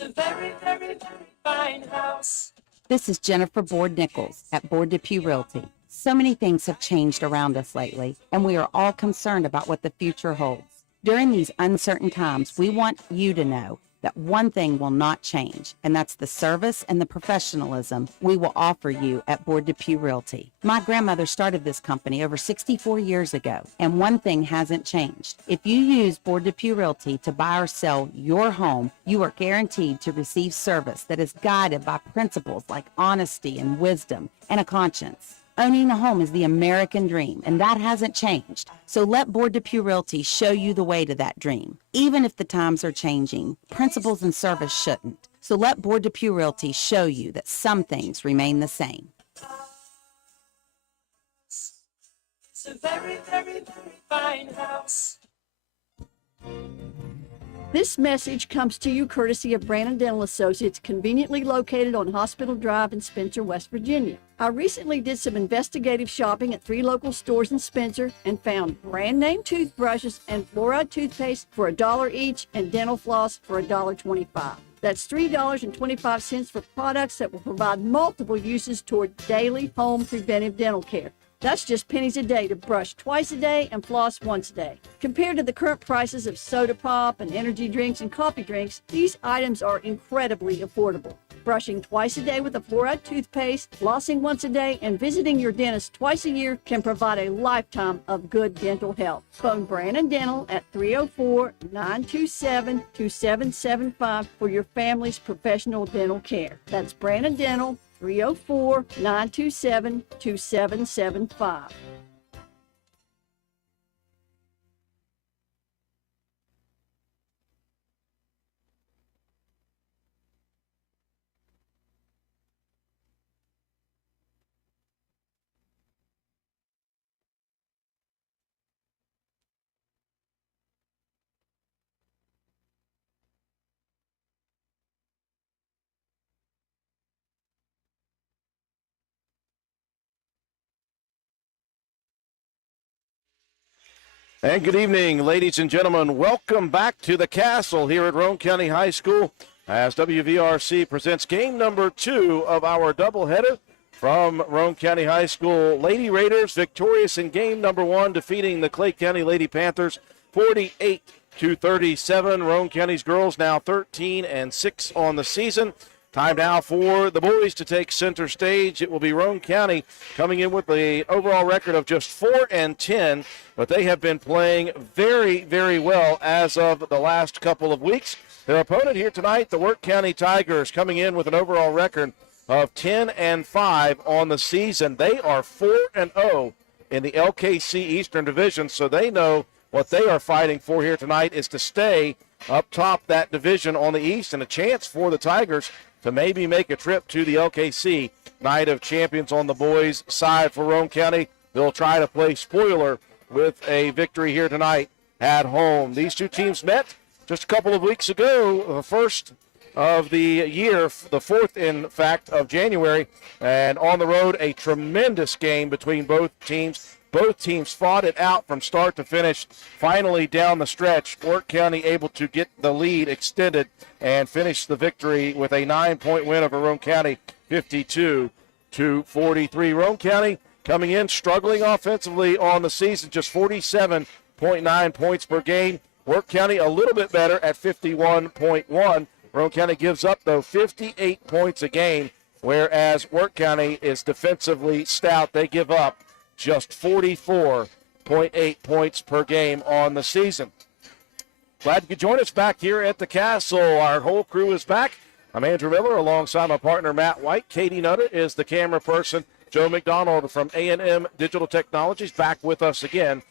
a very, very, very fine house. This is Jennifer Board-Nichols at Board Depew Realty. So many things have changed around us lately, and we are all concerned about what the future holds. During these uncertain times, we want you to know that one thing will not change, and that's the service and the professionalism we will offer you at Board Depew Realty. My grandmother started this company over 64 years ago, and one thing hasn't changed. If you use Board Depew Realty to buy or sell your home, you are guaranteed to receive service that is guided by principles like honesty and wisdom and a conscience. Owning a home is the American dream, and that hasn't changed. So let Board Depew Realty show you the way to that dream. Even if the times are changing, principles and service shouldn't. So let Board Depew Realty show you that some things remain the same. It's a very, very, very fine house. This message comes to you courtesy of Brandon Dental Associates, conveniently located on Hospital Drive in Spencer, West Virginia. I recently did some investigative shopping at 3 local stores in Spencer and found brand name toothbrushes and fluoride toothpaste for $1 each and dental floss for $1.25. That's $3.25 for products that will provide multiple uses toward daily home preventive dental care. That's just pennies a day to brush twice a day and floss once a day. Compared to the current prices of soda pop and energy drinks and coffee drinks, these items are incredibly affordable. Brushing twice a day with a fluoride toothpaste, flossing once a day, and visiting your dentist twice a year can provide a lifetime of good dental health. Phone Brandon Dental at 304-927-2775 for your family's professional dental care. That's Brandon Dental, 304-927-2775. And good evening, ladies and gentlemen. Welcome back to the Castle here at Roane County High School as WVRC presents game number 2 of our doubleheader from Roane County High School. Lady Raiders victorious in game number 1, defeating the Clay County Lady Panthers 48-37. Roane County's girls now 13-6 on the season. Time now for the boys to take center stage. It will be Roane County coming in with the overall record of just 4-10, but they have been playing very, very well as of the last couple of weeks. Their opponent here tonight, the Wirt County Tigers, coming in with an overall record of 10-5 on the season. They are 4-0 in the LKC Eastern Division, so they know what they are fighting for here tonight is to stay up top that division on the East, and a chance for the Tigers to maybe make a trip to the LKC Night of Champions on the boys' side for Roane County. They'll try to play spoiler with a victory here tonight at home. These two teams met just a couple of weeks ago, the first of the year, the 4th, in fact, of January, and on the road, a tremendous game between both teams. Both teams fought it out from start to finish. Finally, down the stretch, Wirt County able to get the lead extended and finish the victory with a 9-point win over Roane County, 52-43. Roane County coming in struggling offensively on the season, just 47.9 points per game. Wirt County a little bit better at 51.1. Roane County gives up, though, 58 points a game, whereas Wirt County is defensively stout. They give up just 44.8 points per game on the season. Glad you could join us back here at the Castle. Our whole crew is back. I'm Andrew Miller alongside my partner Matt White. Katie Nutter is the camera person. Joe McDonald from A&M Digital Technologies back with us again,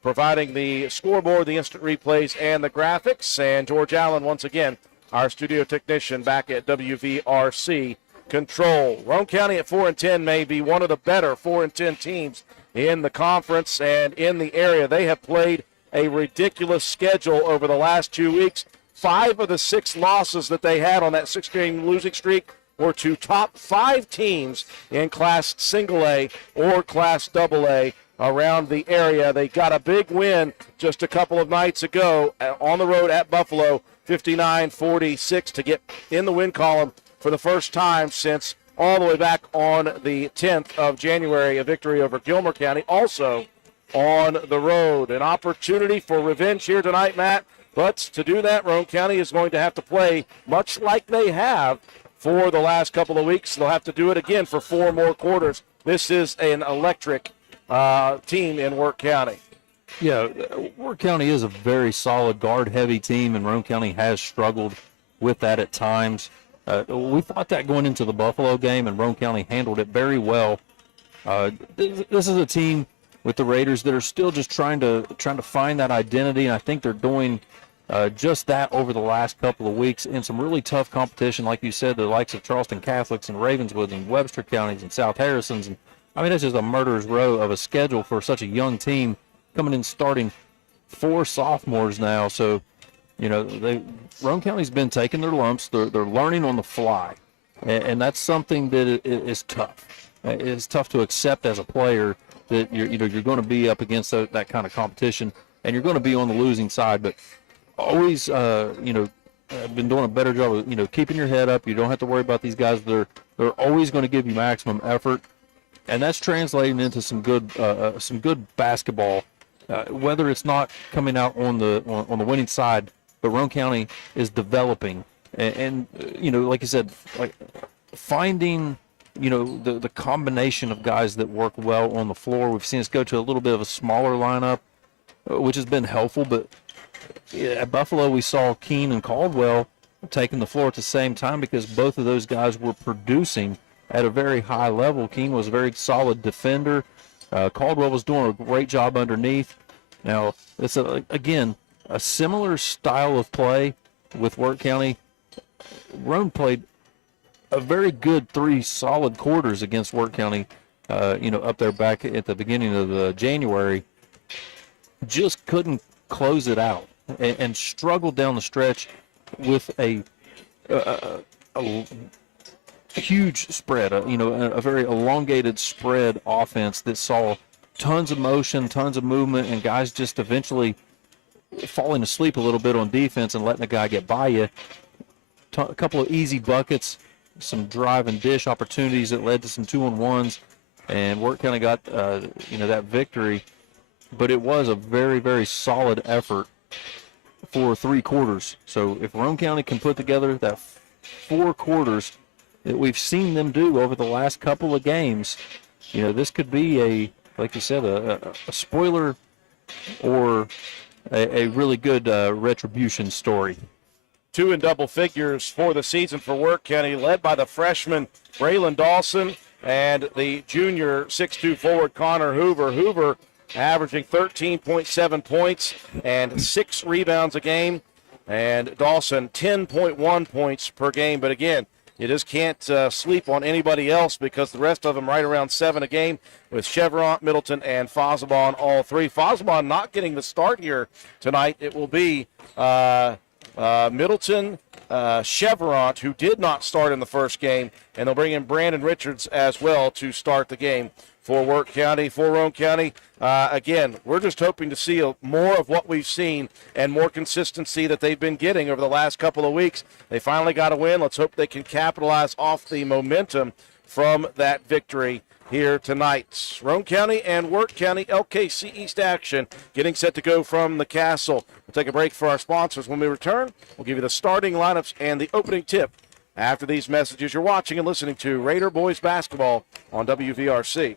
providing the scoreboard, the instant replays, and the graphics. And George Allen, once again, our studio technician back at WVRC Control. Roane County at 4-10 may be one of the better 4-10 teams in the conference and in the area. They have played a ridiculous schedule over the last 2 weeks. 5 of the 6 losses that they had on that 6-game losing streak were to top 5 teams in Class Single A or Class Double A. around the area. They got a big win just a couple of nights ago on the road at Buffalo, 59-46, to get in the win column for the first time since all the way back on the 10th of January, a victory over Gilmer County, also on the road. An opportunity for revenge here tonight, Matt, but to do that, Roane County is going to have to play much like they have for the last couple of weeks. They'll have to do it again for 4 more quarters. This is an electric team in Wirt County. Yeah, Wirt County is a very solid guard-heavy team, and Roane County has struggled with that at times. We thought that going into the Buffalo game, and Roane County handled it very well. This is a team with the Raiders that are still just trying to find that identity, and I think they're doing just that over the last couple of weeks in some really tough competition, like you said, the likes of Charleston Catholics and Ravenswood and Webster counties and South Harrison's. And I mean, that's just a murderer's row of a schedule for such a young team, coming in starting 4 sophomores now. So, you know, Roane County's been taking their lumps. They're learning on the fly, and that's something that is tough. It's tough to accept as a player that you're going to be up against that kind of competition, and you're going to be on the losing side. But always, been doing a better job of keeping your head up. You don't have to worry about these guys. They're always going to give you maximum effort, and that's translating into some good basketball. Whether it's not coming out on the winning side, but Roane County is developing, and like you said, like finding the combination of guys that work well on the floor. We've seen us go to a little bit of a smaller lineup, which has been helpful. But at Buffalo, we saw Keene and Caldwell taking the floor at the same time because both of those guys were producing at a very high level. Keene was a very solid defender. Caldwell was doing a great job underneath. Now, it's again a similar style of play with Wirt County. Roane played a very good 3 solid quarters against Wirt County, up there back at the beginning of January. Just couldn't close it out and struggled down the stretch with a huge spread, a very elongated spread offense that saw tons of motion, tons of movement, and guys just eventually falling asleep a little bit on defense and letting the guy get by you. A couple of easy buckets, some drive and dish opportunities that led to some 2-on-1s, and Wirt County got that victory. But it was a very, very solid effort for 3 quarters. So if Roane County can put together that 4 quarters that we've seen them do over the last couple of games, this could be like you said, a spoiler or a really good retribution story. 2 in double figures for the season for Wirt County, led by the freshman Braylon Dawson and the junior 6'2" forward Connor Hoover. Hoover averaging 13.7 points and 6 rebounds a game, and Dawson 10.1 points per game. But again, you just can't sleep on anybody else because the rest of them right around 7 a game, with Chevron, Middleton, and Fosabon all 3. Fosabon not getting the start here tonight. It will be Middleton, Chevron, who did not start in the first game, and they'll bring in Brandon Richards as well to start the game for Wirt County. For Roane County, again, we're just hoping to see more of what we've seen and more consistency that they've been getting over the last couple of weeks. They finally got a win. Let's hope they can capitalize off the momentum from that victory here tonight. Roane County and Wirt County LKC East action getting set to go from the Castle. We'll take a break for our sponsors. When we return, we'll give you the starting lineups and the opening tip. After these messages, you're watching and listening to Raider Boys Basketball on WVRC.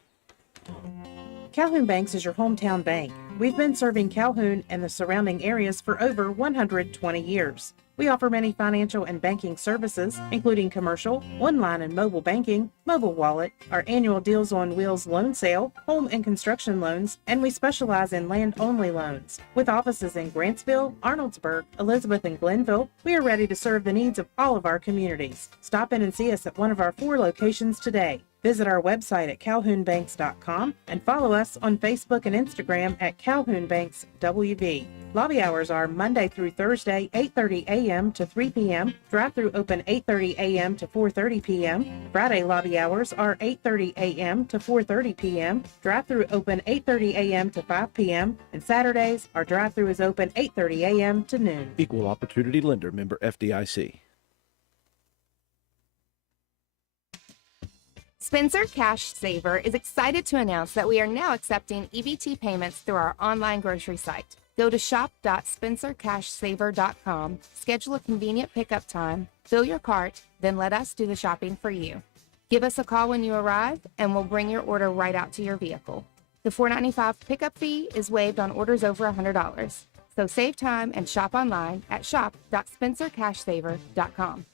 Calhoun Banks is your hometown bank. We've been serving Calhoun and the surrounding areas for over 120 years. We offer many financial and banking services, including commercial, online and mobile banking, mobile wallet, our annual Deals on Wheels loan sale, home and construction loans, and we specialize in land-only loans. With offices in Grantsville, Arnoldsburg, Elizabeth, and Glenville, we are ready to serve the needs of all of our communities. Stop in and see us at one of our 4 locations today. Visit our website at calhounbanks.com and follow us on Facebook and Instagram at Calhoun Banks WV. Lobby hours are Monday through Thursday, 8:30 a.m. to 3 p.m. Drive-through open 8:30 a.m. to 4:30 p.m. Friday lobby hours are 8:30 a.m. to 4:30 p.m. Drive-through open 8:30 a.m. to 5 p.m. And Saturdays, our drive-through is open 8:30 a.m. to noon. Equal Opportunity Lender, member FDIC. Spencer Cash Saver is excited to announce that we are now accepting EBT payments through our online grocery site. Go to shop.spencercashsaver.com, schedule a convenient pickup time, fill your cart, then let us do the shopping for you. Give us a call when you arrive, and we'll bring your order right out to your vehicle. The $4.95 pickup fee is waived on orders over $100. So save time and shop online at shop.spencercashsaver.com.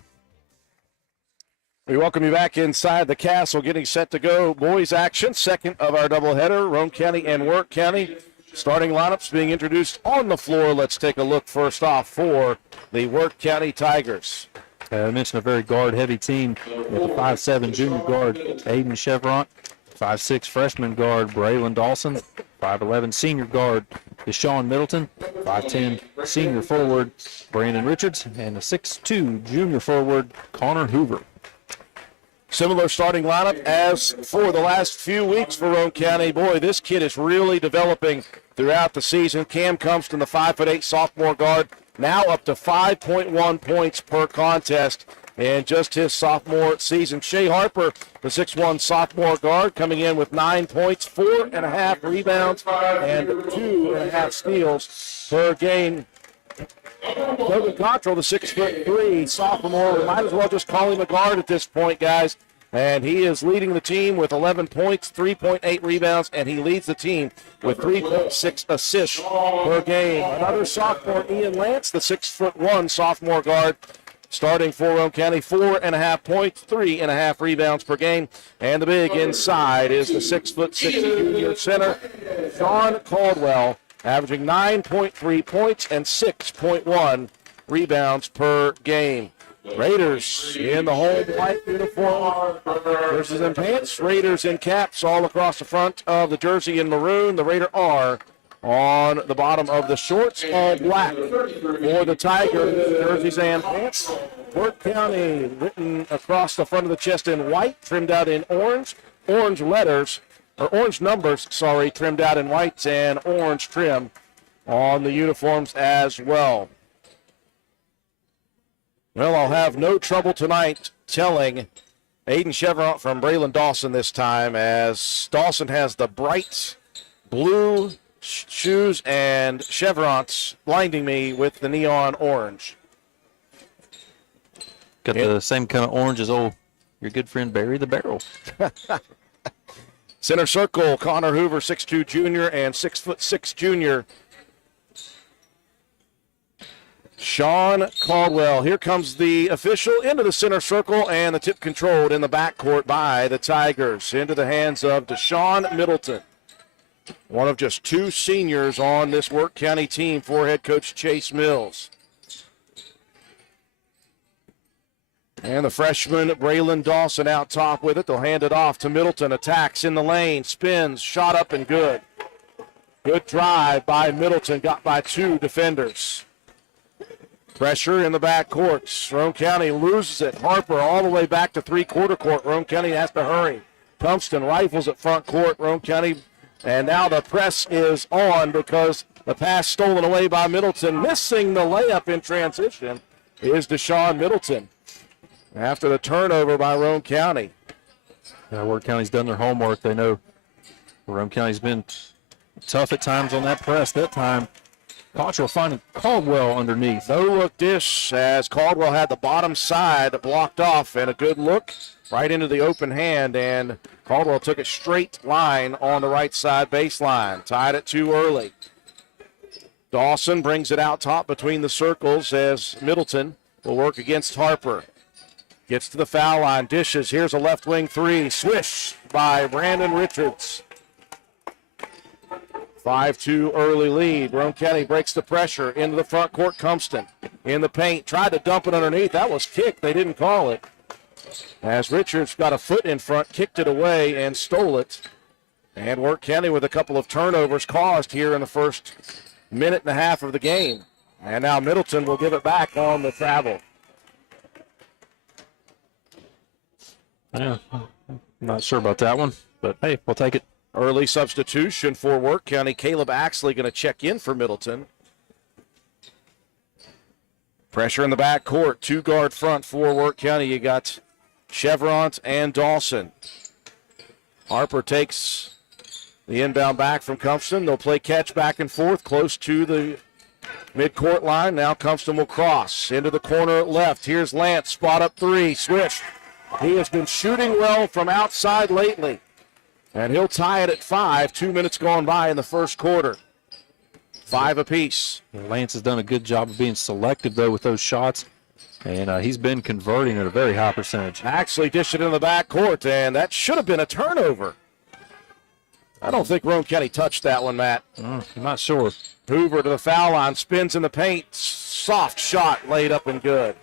We welcome you back inside the castle, getting set to go. Boys action, second of our doubleheader, Roane County and Wirt County. Starting lineups being introduced on the floor. Let's take a look first off for the Wirt County Tigers. I mentioned a very guard-heavy team with a 5'7" junior guard, Aiden Chevront, 5'6" freshman guard, Braylon Dawson, 5'11" senior guard, Deshaun Middleton, 5'10" senior forward, Brandon Richards, and a 6'2" junior forward, Connor Hoover. Similar starting lineup as for the last few weeks for Roane County. Boy, this kid is really developing throughout the season. Cam Cumston, the 5'8" sophomore guard, now up to 5.1 points per contest in just his sophomore season. Shea Harper, the 6'1" sophomore guard, coming in with 9 points, 4.5 rebounds, and 2.5 steals per game. Logan Cottrell, the 6'3" sophomore, we might as well just call him a guard at this point, guys. And he is leading the team with 11 points, 3.8 rebounds, and he leads the team with 3.6 assists per game. Another sophomore, Ian Lance, the 6'1" sophomore guard, starting for Roane County, 4.5 points, 3.5 rebounds per game. And the big inside is the 6'6" junior center, Sean Caldwell, averaging 9.3 points and 6.1 rebounds per game. Raiders in the home white uniform, jerseys and pants. Raiders in caps all across the front of the jersey in maroon. The Raider R on the bottom of the shorts, all black for the Tigers, jerseys and pants. Wirt County written across the front of the chest in white, trimmed out in orange. Orange letters, or orange numbers, sorry, trimmed out in white, and orange trim on the uniforms as well. Well, I'll have no trouble tonight telling Aiden Chevront from Braylon Dawson this time, as Dawson has the bright blue shoes and Chevront's blinding me with the neon orange. Got the same kind of orange as your good friend Barry the Barrel. Center circle, Connor Hoover, 6'2" junior, and 6'6" junior, Sean Caldwell. Here comes the official into the center circle, and the tip controlled in the backcourt by the Tigers. Into the hands of Deshaun Middleton, one of just two seniors on this Wirt County team for head coach Chase Mills. And the freshman, Braylon Dawson, out top with it. They'll hand it off to Middleton. Attacks in the lane, spins, shot up and good. Good drive by Middleton, got by two defenders. Pressure in the backcourt. Roane County loses it. Harper all the way back to three-quarter court. Roane County has to hurry. Cumston rifles at front court. Roane County, and now the press is on because the pass stolen away by Middleton. Missing the layup in transition is Deshaun Middleton after the turnover by Roane County. Wirt County's done their homework. They know Roane County's been tough at times on that press. That time, Cottrell finding Caldwell underneath. No look dish as Caldwell had the bottom side blocked off, and a good look right into the open hand, and Caldwell took a straight line on the right side baseline. Tied it too early. Dawson brings it out top between the circles as Middleton will work against Harper. Gets to the foul line, dishes. Here's a left wing three. Swish by Brandon Richards. 5-2 early lead. Roane County breaks the pressure into the front court. Cumston in the paint. Tried to dump it underneath. That was kicked. They didn't call it. as Richards got a foot in front, kicked it away and stole it. And Wirt County with a couple of turnovers caused here in the first minute and a half of the game. And now Middleton will give it back on the travel. Yeah, I'm not sure about that one, but hey, we'll take it. Early substitution for Wirt County. Caleb Axley going to check in for Middleton. Pressure in the back court. 2-guard front for Wirt County. You got Chevron and Dawson. Harper takes the inbound back from Cumston. They'll play catch back and forth close to the midcourt line. Now Cumston will cross into the corner left. Here's Lance. Spot up 3. Swish. He has been shooting well from outside lately. And he'll tie it at 5. 2 minutes gone by in the first quarter. 5 apiece. Lance has done a good job of being selective, though, with those shots. And he's been converting at a very high percentage. Actually dished it in the back court, and that should have been a turnover. I don't think Roane County touched that one, Matt. I'm not sure. Hoover to the foul line, spins in the paint. Soft shot laid up and good.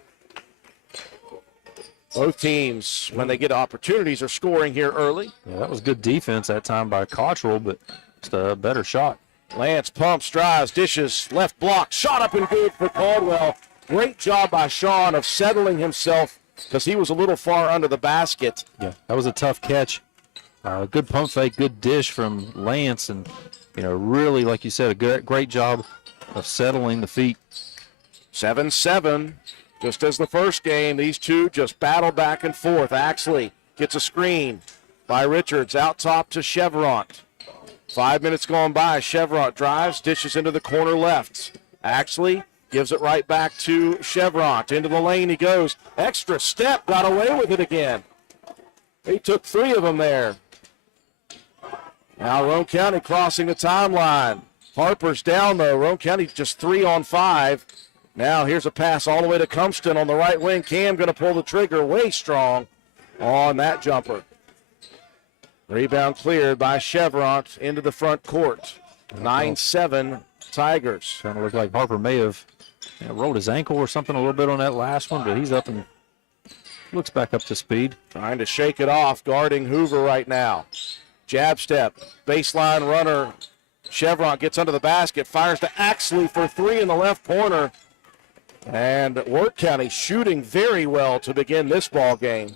Both teams, when they get opportunities, are scoring here early. Yeah, that was good defense that time by Cottrell, but just a better shot. Lance pumps, drives, dishes, left block, shot up and good for Caldwell. Great job by Sean of settling himself because he was a little far under the basket. Yeah, that was a tough catch. Good pump fake, good dish from Lance, and really, like you said, a great job of settling the feet. 7-7. Just as the first game, these two just battle back and forth. Axley gets a screen by Richards out top to Chevron. 5 minutes gone by. Chevron drives, dishes into the corner left. Axley gives it right back to Chevron. Into the lane he goes. Extra step, got away with it again. He took 3 of them there. Now Roane County crossing the timeline. Harper's down though. Roane County just 3 on 5. Now here's a pass all the way to Cumston on the right wing. Cam going to pull the trigger way strong on that jumper. Rebound cleared by Chevron into the front court. 9-7 Tigers. Trying to look like Harper may have rolled his ankle or something a little bit on that last one, but he's up and looks back up to speed. Trying to shake it off, guarding Hoover right now. Jab step, baseline runner. Chevron gets under the basket, fires to Axley for 3 in the left corner. And Wirt County shooting very well to begin this ball game.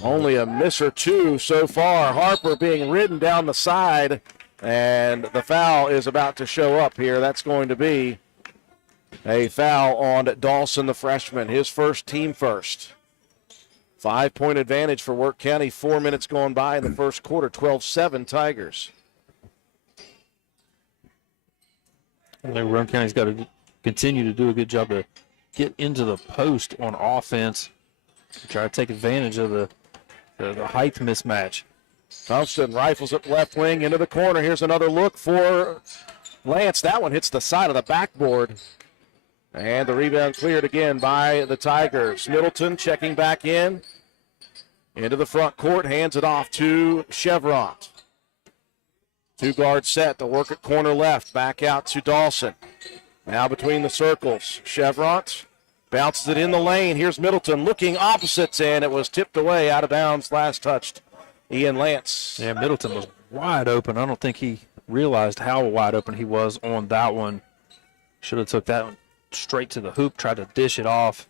Only a miss or 2 so far. Harper being ridden down the side, and the foul is about to show up here. That's going to be a foul on Dawson, the freshman, his first, team first. 5-point advantage for Wirt County. 4 minutes gone by in the first quarter. 12-7 Tigers. I think Roane County's got to continue to do a good job to get into the post on offense to try to take advantage of the height mismatch. Thompson rifles it left wing into the corner. Here's another look for Lance. That one hits the side of the backboard. And the rebound cleared again by the Tigers. Middleton checking back in. Into the front court, hands it off to Chevron. 2-guard set to work at corner left. Back out to Dawson. Now between the circles. Chevron bounces it in the lane. Here's Middleton looking opposites, and it was tipped away out of bounds. Last touched Ian Lance. Yeah, Middleton was wide open. I don't think he realized how wide open he was on that one. Should have took that one straight to the hoop, tried to dish it off.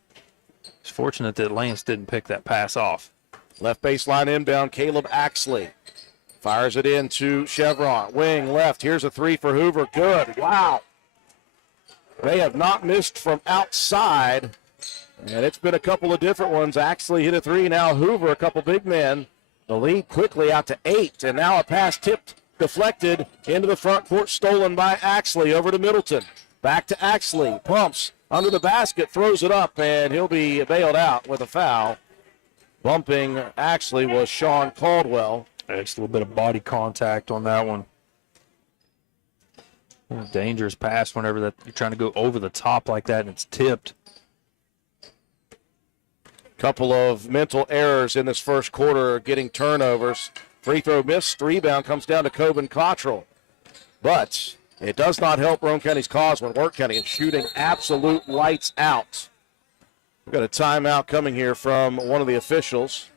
It's fortunate that Lance didn't pick that pass off. Left baseline inbound, Caleb Axley. Fires it in to Chevron. Wing left. Here's a 3 for Hoover. Good. Wow. They have not missed from outside. And it's been a couple of different ones. Axley hit a 3. Now Hoover, a couple big men. The lead quickly out to 8. And now a pass tipped, deflected into the front court, stolen by Axley. Over to Middleton. Back to Axley. Pumps under the basket, throws it up, and he'll be bailed out with a foul. Bumping Axley was Sean Caldwell. Just a little bit of body contact on that one. Dangerous pass whenever that you're trying to go over the top like that and it's tipped. Couple of mental errors in this first quarter, getting turnovers. Free throw missed. Rebound comes down to Coben Cottrell. But it does not help Roane County's cause when Wirt County is shooting absolute lights out. We've got a timeout coming here from one of the officials.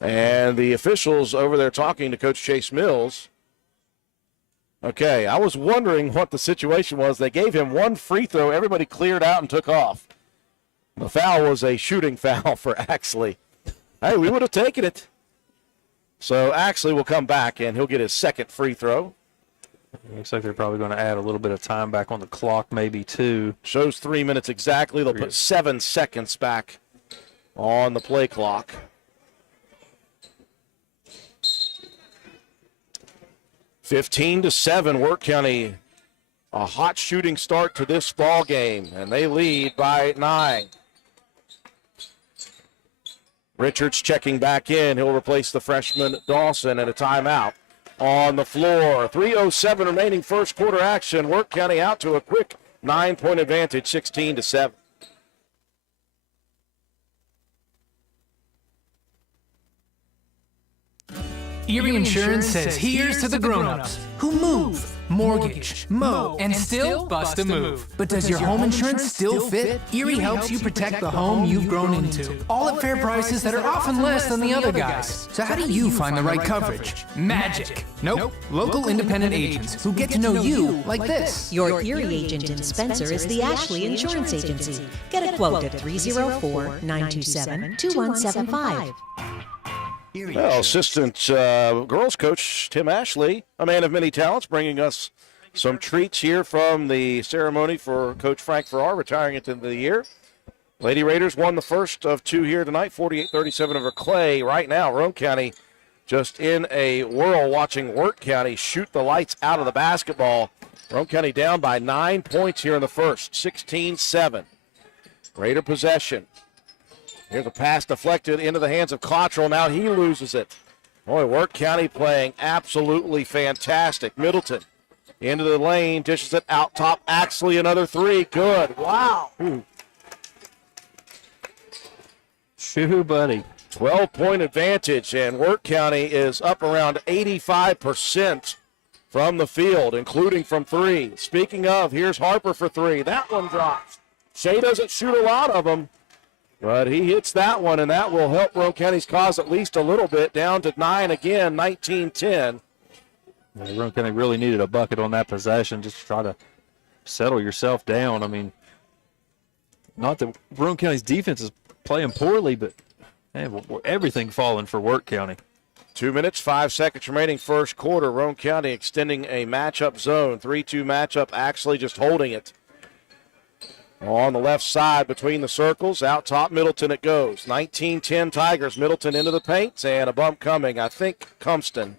And the officials over there talking to Coach Chase Mills. Okay, I was wondering what the situation was. They gave him one free throw. Everybody cleared out and took off. The foul was a shooting foul for Axley. Hey, we would have taken it. So Axley will come back, and he'll get his second free throw. Looks like they're probably going to add a little bit of time back on the clock, maybe 2. Shows 3 minutes exactly. They'll put 7 seconds back on the play clock. (15-7), Wirt County, a hot shooting start to this ball game, and they lead by 9. Richards checking back in. He'll replace the freshman Dawson, and a timeout on the floor. 3:07 remaining first quarter action. Wirt County out to a quick 9-point advantage, 16-7. Erie Insurance says here's to the grown-ups who move, mortgage, mow, and still bust a move. But does your home insurance still fit? Erie helps you protect the home you've grown into, all at fair prices that are often less than the other guys. So how do you find the right coverage? Magic. Nope. Local independent agents who get to know you like this. Your Erie agent in Spencer is the Ashley Insurance Agency. Get a quote at 304-927-2175. Well, assistant girls coach Tim Ashley, a man of many talents, bringing us some treats here from the ceremony for Coach Frank Farrar retiring at the end of the year. Lady Raiders won the first of 2 here tonight, 48-37 over Clay. Right now, Roane County just in a whirl watching Wirt County shoot the lights out of the basketball. Roane County down by 9 points here in the first, 16-7. Raider possession. Here's a pass deflected into the hands of Cottrell. Now he loses it. Boy, Wirt County playing absolutely fantastic. Middleton into the lane, dishes it out top. Axley, another 3. Good. Wow. Shoo, buddy. 12-point advantage, and Wirt County is up around 85% from the field, including from 3. Speaking of, here's Harper for 3. That one drops. Shea doesn't shoot a lot of them, but he hits that one, and that will help Roane County's cause at least a little bit, down to 9 again, 19-10. Roane County really needed a bucket on that possession just to try to settle yourself down. I mean, not that Roane County's defense is playing poorly, but man, everything falling for Wirt County. 2 minutes, 5 seconds remaining first quarter. Roane County extending a matchup zone. 3-2 matchup, actually just holding it. On the left side between the circles, out top, Middleton it goes. 19-10 Tigers. Middleton into the paint, and a bump coming. I think Cumston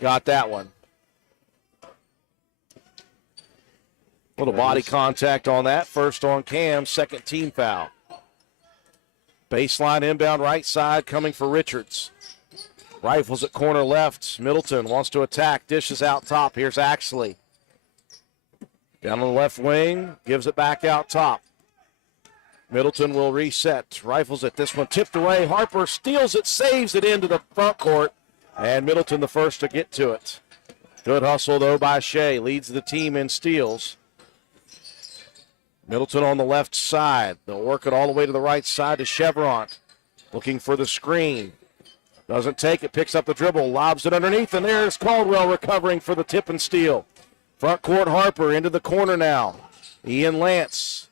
got that one. Little body contact on that. First on Cam, second team foul. Baseline inbound right side coming for Richards. Rifles at corner left. Middleton wants to attack, dishes out top. Here's Axley. Down on the left wing, gives it back out top. Middleton will reset. Rifles it. This one tipped away. Harper steals it, saves it into the front court. And Middleton the first to get to it. Good hustle, though, by Shea. Leads the team in steals. Middleton on the left side. They'll work it all the way to the right side to Chevron. Looking for the screen. Doesn't take it. Picks up the dribble. Lobs it underneath. And there's Caldwell recovering for the tip and steal. Front court Harper into the corner now. Ian Lance.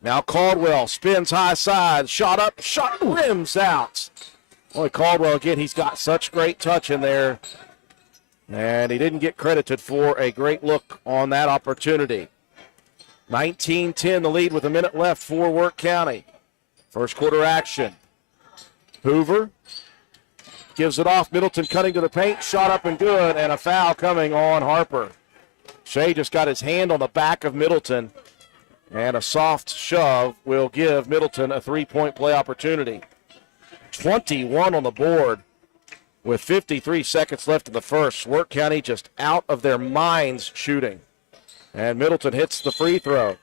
Now Caldwell spins high side. Shot up. Shot rims out. Boy, Caldwell again, he's got such great touch in there. And he didn't get credited for a great look on that opportunity. 19-10 the lead with a minute left for Wirt County. First quarter action. Hoover gives it off. Middleton cutting to the paint. Shot up and good. And a foul coming on Harper. Shea just got his hand on the back of Middleton, and a soft shove will give Middleton a three-point play opportunity. 21 on the board with 53 seconds left in the first. Wirt County just out of their minds shooting, and Middleton hits the free throw.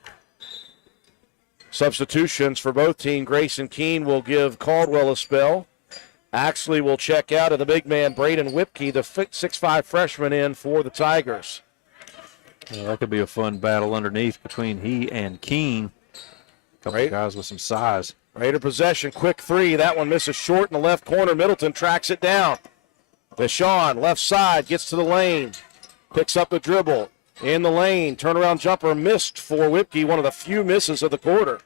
Substitutions for both teams. Grayson Keene will give Caldwell a spell. Axley will check out, and the big man Braden Whipke, the 6'5 freshman, in for the Tigers. Yeah, that could be a fun battle underneath between he and Keene. A couple of guys with some size. Raider possession, quick three. That one misses short in the left corner. Middleton tracks it down. Deshaun, left side, gets to the lane. Picks up the dribble. In the lane, turnaround jumper missed for Whipke, one of the few misses of the quarter.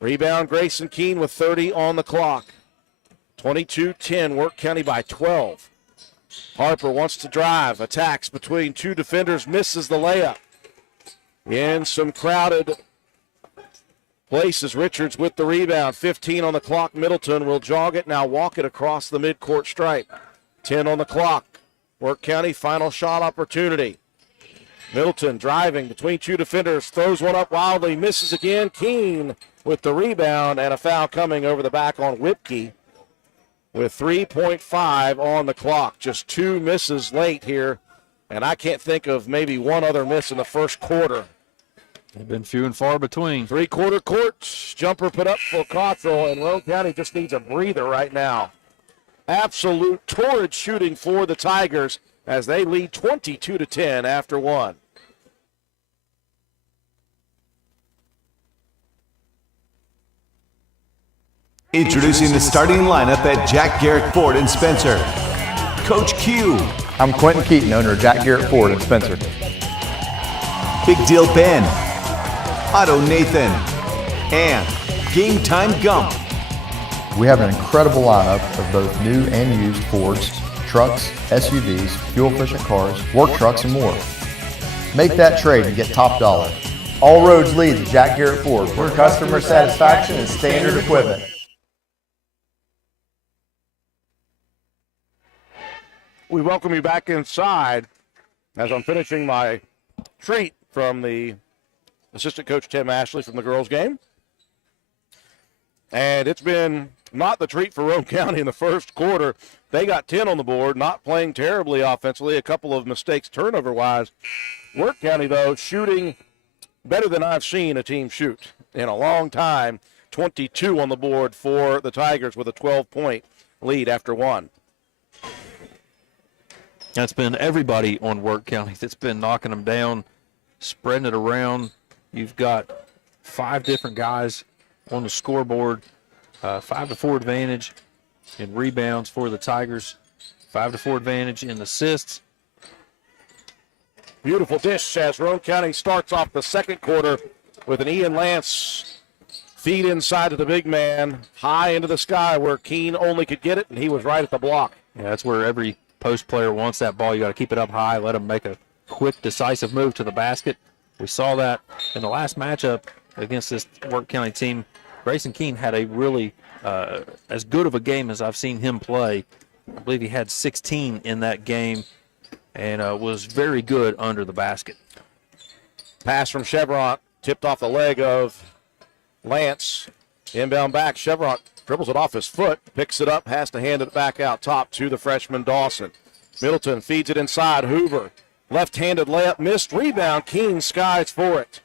Rebound, Grayson Keene with 30 on the clock. 22-10, Wirt County by 12. Harper wants to drive, attacks between two defenders, misses the layup. In some crowded places, Richards with the rebound. 15 on the clock, Middleton will jog it, now walk it across the midcourt stripe. 10 on the clock, Wirt County final shot opportunity. Middleton driving between two defenders, throws one up wildly, misses again. Keene with the rebound, and a foul coming over the back on Whipke with 3.5 on the clock. Just two misses late here, and I can't think of maybe one other miss in the first quarter. They've been few and far between. Three-quarter court, jumper put up for Cottrell, and Roane County just needs a breather right now. Absolute torrid shooting for the Tigers as they lead 22-10 after one. Introducing the starting lineup at Jack Garrett Ford in Spencer. Coach Q. I'm Quentin Keaton, owner of Jack Garrett Ford in Spencer. Big Deal Ben. Otto Nathan. And Game Time Gump. We have an incredible lineup of both new and used Fords, trucks, SUVs, fuel-efficient cars, work trucks, and more. Make that trade and get top dollar. All roads lead to Jack Garrett Ford, where customer satisfaction is standard equipment. We welcome you back inside as I'm finishing my treat from the assistant coach Tim Ashley from the girls game. And it's been not the treat for Roane County in the first quarter. They got 10 on the board, not playing terribly offensively, a couple of mistakes turnover-wise. Wirt County, though, shooting better than I've seen a team shoot in a long time. 22 on the board for the Tigers with a 12-point lead after one. That's been everybody on Wirt County that's been knocking them down, spreading it around. You've got 5 different guys on the scoreboard, 5-4 advantage in rebounds for the Tigers, 5-4 advantage in assists. Beautiful dish as Roane County starts off the second quarter with an Ian Lance feed inside to the big man, high into the sky where Keene only could get it, and he was right at the block. Yeah, that's where every post player wants that ball. You got to keep it up high, let them make a quick, decisive move to the basket. We saw that in the last matchup against this Wirt County team. Grayson Keene had a really as good of a game as I've seen him play. I believe he had 16 in that game and was very good under the basket. Pass from Chevron, tipped off the leg of Lance. Inbound back, Chevron dribbles it off his foot, picks it up, has to hand it back out top to the freshman Dawson. Middleton feeds it inside, Hoover. Left-handed layup missed, rebound, Keene skies for it.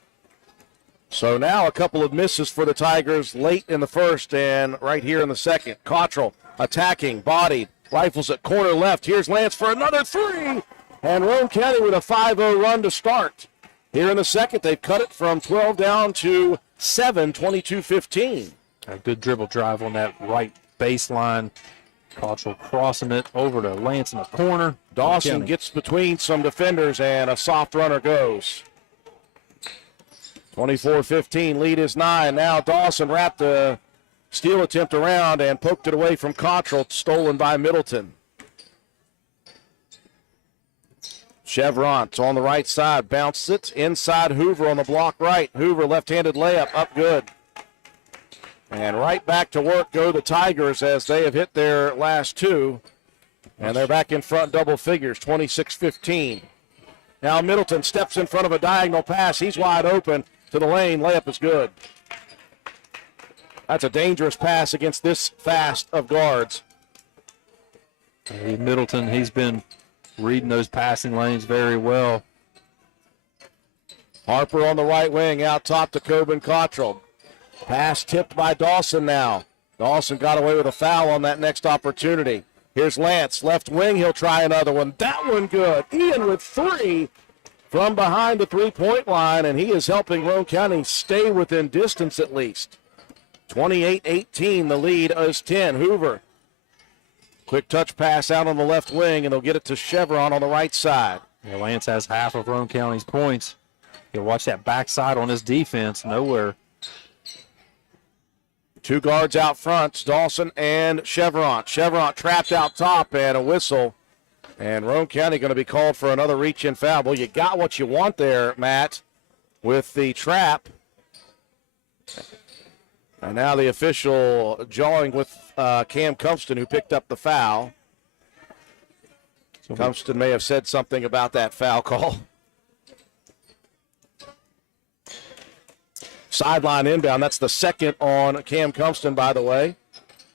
So now a couple of misses for the Tigers late in the first and right here in the second. Cottrell attacking, bodied, rifles at corner left. Here's Lance for another three. And Roane County with a 5-0 run to start. Here in the second, they've cut it from 12 down to 7, 22-15. A good dribble drive on that right baseline. Cottrell crossing it over to Lance in the corner. Dawson gets between some defenders, and a soft runner goes. 24-15, lead is 9. Now Dawson wrapped a steal attempt around and poked it away from Cottrell, stolen by Middleton. Chevron's on the right side, bounces it inside Hoover on the block right. Hoover left-handed layup, up good. And right back to work go the Tigers as they have hit their last two. And they're back in front double figures, 26-15. Now Middleton steps in front of a diagonal pass. He's wide open to the lane. Layup is good. That's a dangerous pass against this fast of guards. Middleton, he's been reading those passing lanes very well. Harper on the right wing, out top to Coben Cottrell. Pass tipped by Dawson now. Dawson got away with a foul on that next opportunity. Here's Lance, left wing, he'll try another one. That one good. Ian with 3, from behind the three-point line, and he is helping Roane County stay within distance at least. 28-18, the lead is 10. Hoover. Quick touch pass out on the left wing, and they'll get it to Chevron on the right side. Yeah, Lance has half of Roane County's points. You'll watch that backside on his defense. Nowhere. Two guards out front, Dawson and Chevron. Chevron trapped out top, and a whistle. And Roane County going to be called for another reach-in foul. Well, you got what you want there, Matt, with the trap. And now the official jawing with Cam Cumston, who picked up the foul. Cumston may have said something about that foul call. Sideline inbound. That's the second on Cam Cumston, by the way.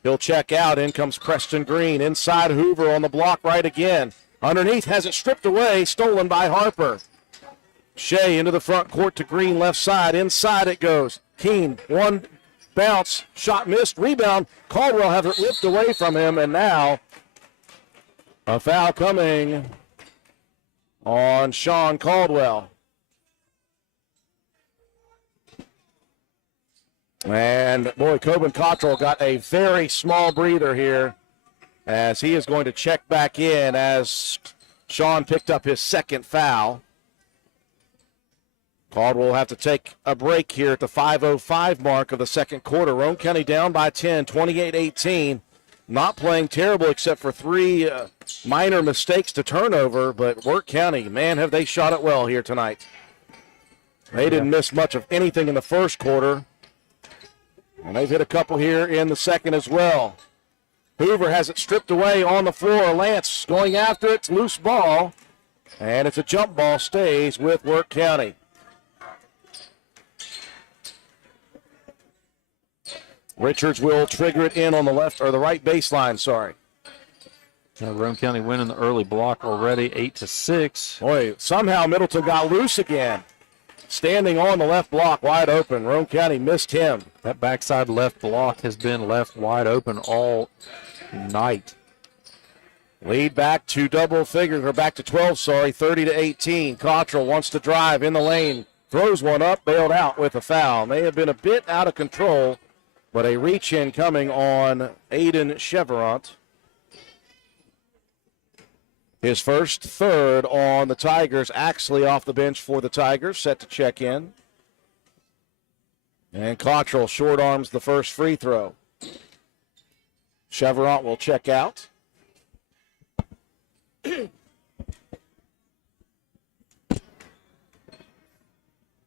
He'll check out. In comes Preston Green. Inside Hoover on the block right again. Underneath has it stripped away. Stolen by Harper. Shea into the front court to Green, left side. Inside it goes. Keene, one bounce. Shot missed. Rebound. Caldwell has it ripped away from him. And now a foul coming on Sean Caldwell. And, boy, Coben Cottrell got a very small breather here as he is going to check back in as Sean picked up his second foul. Caldwell will have to take a break here at the 5:05 mark of the second quarter. Roane County down by 10, 28-18. Not playing terrible except for three minor mistakes to turnover, but Wirt County, man, have they shot it well here tonight. They didn't miss much of anything in the first quarter. And they've hit a couple here in the second as well. Hoover has it stripped away on the floor. Lance going after it. It's loose ball. And it's a jump ball. Stays with Wirt County. Richards will trigger it in on the left or the right baseline, sorry. Roane County winning the early block already, 8-6. Boy, somehow Middleton got loose again. Standing on the left block, wide open. Roane County missed him. That backside left block has been left wide open all night. Lead back to double figures, or back to 12, 30-18. Cottrell wants to drive in the lane. Throws one up, bailed out with a foul. May have been a bit out of control, but a reach-in coming on Aiden Chevron. His first third on the Tigers. Axley off the bench for the Tigers, set to check in. And Cottrell short arms the first free throw. Chevron will check out. Yeah,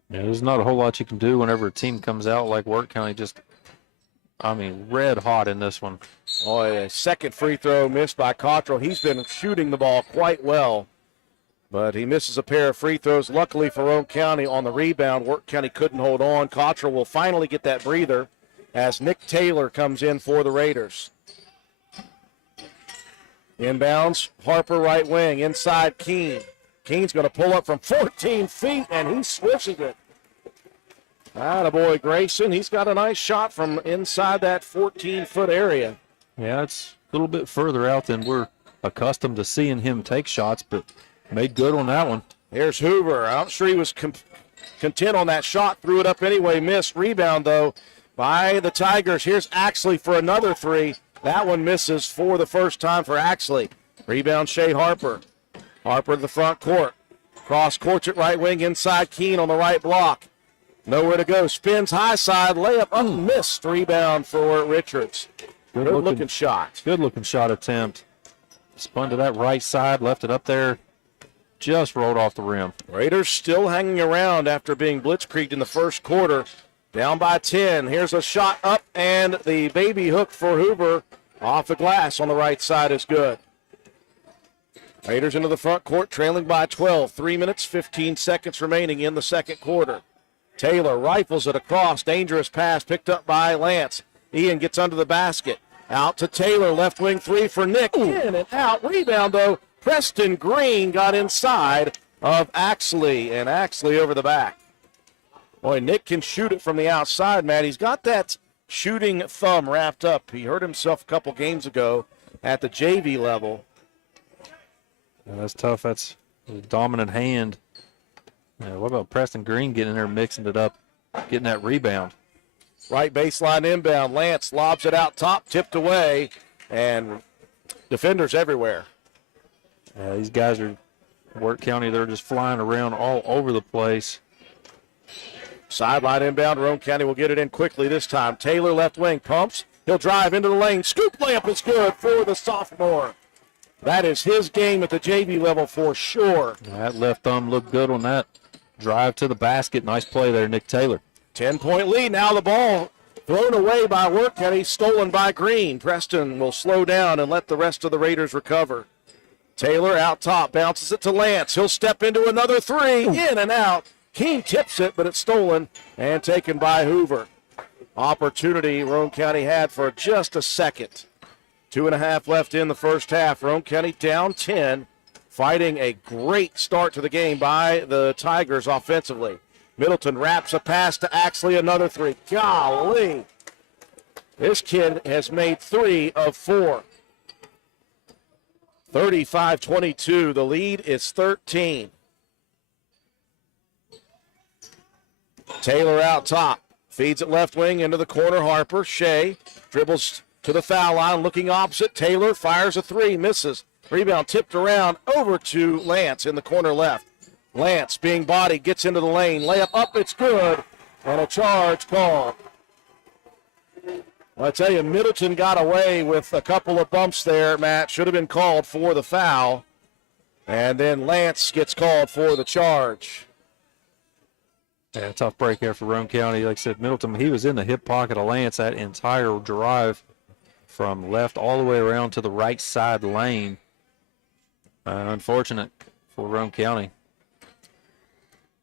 there's not a whole lot you can do whenever a team comes out like Wirt County, just, red hot in this one. Oh, a second free throw missed by Cottrell. He's been shooting the ball quite well, but he misses a pair of free throws. Luckily for Roane County on the rebound, Wirt County couldn't hold on. Cottrell will finally get that breather as Nick Taylor comes in for the Raiders. Inbounds, Harper right wing, inside Keene. Keene's going to pull up from 14 feet, and he swishes it. Attaboy Grayson. He's got a nice shot from inside that 14-foot area. Yeah, it's a little bit further out than we're accustomed to seeing him take shots, but made good on that one. Here's Hoover. I'm sure he was content on that shot. Threw it up anyway. Missed. Rebound, though, by the Tigers. Here's Axley for another three. That one misses for the first time for Axley. Rebound, Shea Harper. Harper to the front court. Cross courts it right wing inside Keene on the right block. Nowhere to go. Spins high side. Layup up missed. Rebound for Richards. Good looking shot. Good looking shot attempt. Spun to that right side. Left it up there. Just rolled off the rim. Raiders still hanging around after being blitzkrieged in the first quarter. Down by 10. Here's a shot up, and the baby hook for Hoover off the glass on the right side is good. Raiders into the front court, trailing by 12. 3 minutes, 15 seconds remaining in the second quarter. Taylor rifles it across. Dangerous pass picked up by Lance. Ian gets under the basket. Out to Taylor. Left wing three for Nick. In and out. Rebound, though. Preston Green got inside of Axley, and Axley over the back. Boy, Nick can shoot it from the outside, Matt. He's got that shooting thumb wrapped up. He hurt himself a couple games ago at the JV level. Yeah, that's tough. That's a dominant hand Yeah, what about Preston Green getting in there, mixing it up, getting that rebound? Right baseline inbound. Lance lobs it out top, tipped away, and defenders everywhere. These guys are Wirt County. They're just flying around all over the place. Sideline inbound. Roane County will get it in quickly this time. Taylor left wing pumps. He'll drive into the lane. Scoop layup is good for the sophomore. That is his game at the JV level for sure. That left thumb looked good on that drive to the basket. Nice play there, Nick Taylor. 10-point lead. Now the ball thrown away by Wirt County, stolen by Green. Preston will slow down and let the rest of the Raiders recover. Taylor out top, bounces it to Lance. He'll step into another three, in and out. Keene tips it, but it's stolen and taken by Hoover. Opportunity Roane County had for just a second. 2.5 left in the first half. Roane County down 10, fighting a great start to the game by the Tigers offensively. Middleton wraps a pass to Axley, another three. Golly. This kid has made 3 of 4. 35-22. The lead is 13. Taylor out top. Feeds it left wing into the corner. Harper. Shea dribbles to the foul line. Looking opposite. Taylor fires a three. Misses. Rebound tipped around over to Lance in the corner left. Lance being bodied. Gets into the lane. Layup up. It's good. And a charge called. Well, I tell you, Middleton got away with a couple of bumps there, Matt. Should have been called for the foul. And then Lance gets called for the charge. Yeah, tough break there for Roane County. Like I said, Middleton, he was in the hip pocket of Lance that entire drive from left all the way around to the right side lane. Unfortunate for Roane County.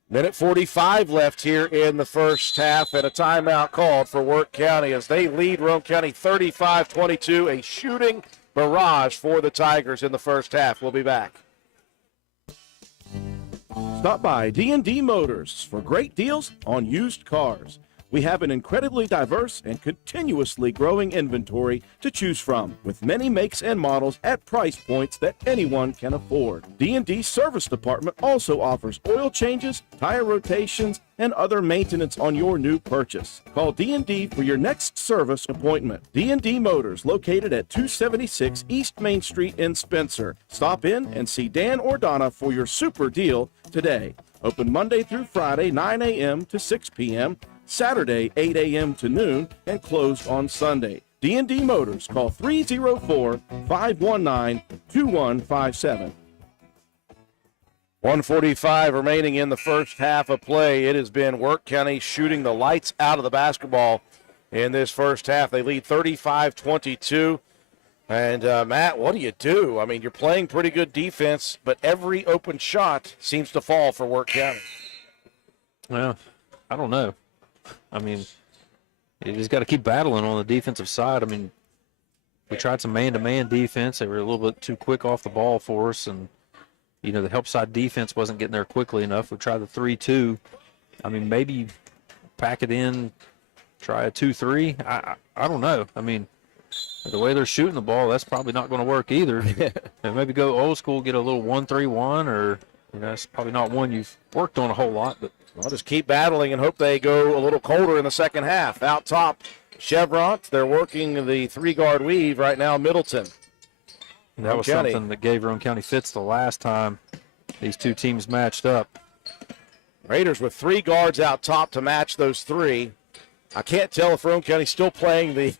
Minute 45 left here in the first half, and a timeout called for Wirt County as they lead Roane County 35-22, a shooting barrage for the Tigers in the first half. We'll be back. Stop by D&D Motors for great deals on used cars. We have an incredibly diverse and continuously growing inventory to choose from, with many makes and models at price points that anyone can afford. D&D Service Department also offers oil changes, tire rotations, and other maintenance on your new purchase. Call D&D for your next service appointment. D&D Motors, located at 276 East Main Street in Spencer. Stop in and see Dan or Donna for your super deal today. Open Monday through Friday, 9 a.m. to 6 p.m., Saturday, 8 a.m. to noon, and closed on Sunday. D&D Motors, call 304-519-2157. 1:45 remaining in the first half of play. It has been Wirt County shooting the lights out of the basketball in this first half. They lead 35-22. And, Matt, what do you do? I mean, you're playing pretty good defense, but every open shot seems to fall for Wirt County. Well, I don't know. I mean, you just got to keep battling on the defensive side. I mean, we tried some man-to-man defense. They were a little bit too quick off the ball for us, and, you know, the help side defense wasn't getting there quickly enough. We tried the 3-2. I mean, maybe pack it in, try a 2-3. I don't know. I mean, the way they're shooting the ball, that's probably not going to work either. And maybe go old school, get a little 1-3-1, or, you know, it's probably not one you've worked on a whole lot, but I'll just keep battling and hope they go a little colder in the second half. Out top, Chevron. They're working the three-guard weave right now, Middleton. That was something that gave Roane County fits the last time these two teams matched up. Raiders with 3 guards out top to match those 3. I can't tell if Roane County's still playing the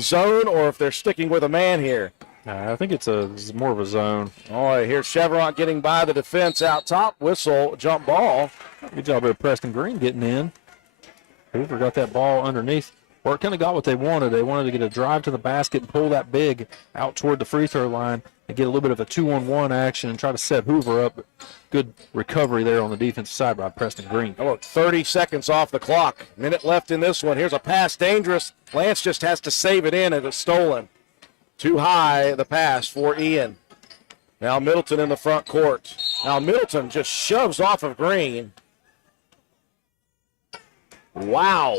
zone or if they're sticking with a man here. I think it's more of a zone. All right, here's Chevron getting by the defense out top. Whistle, jump ball. Good job of Preston Green getting in. Hoover got that ball underneath. Wirt kind of got what they wanted. They wanted to get a drive to the basket and pull that big out toward the free throw line and get a little bit of a 2-on-1 action and try to set Hoover up. Good recovery there on the defensive side by Preston Green. Oh, 30 seconds off the clock. Minute left in this one. Here's a pass, dangerous. Lance just has to save it in, and it's stolen. Too high, the pass for Ian. Now Middleton in the front court. Now Middleton just shoves off of Green. Wow.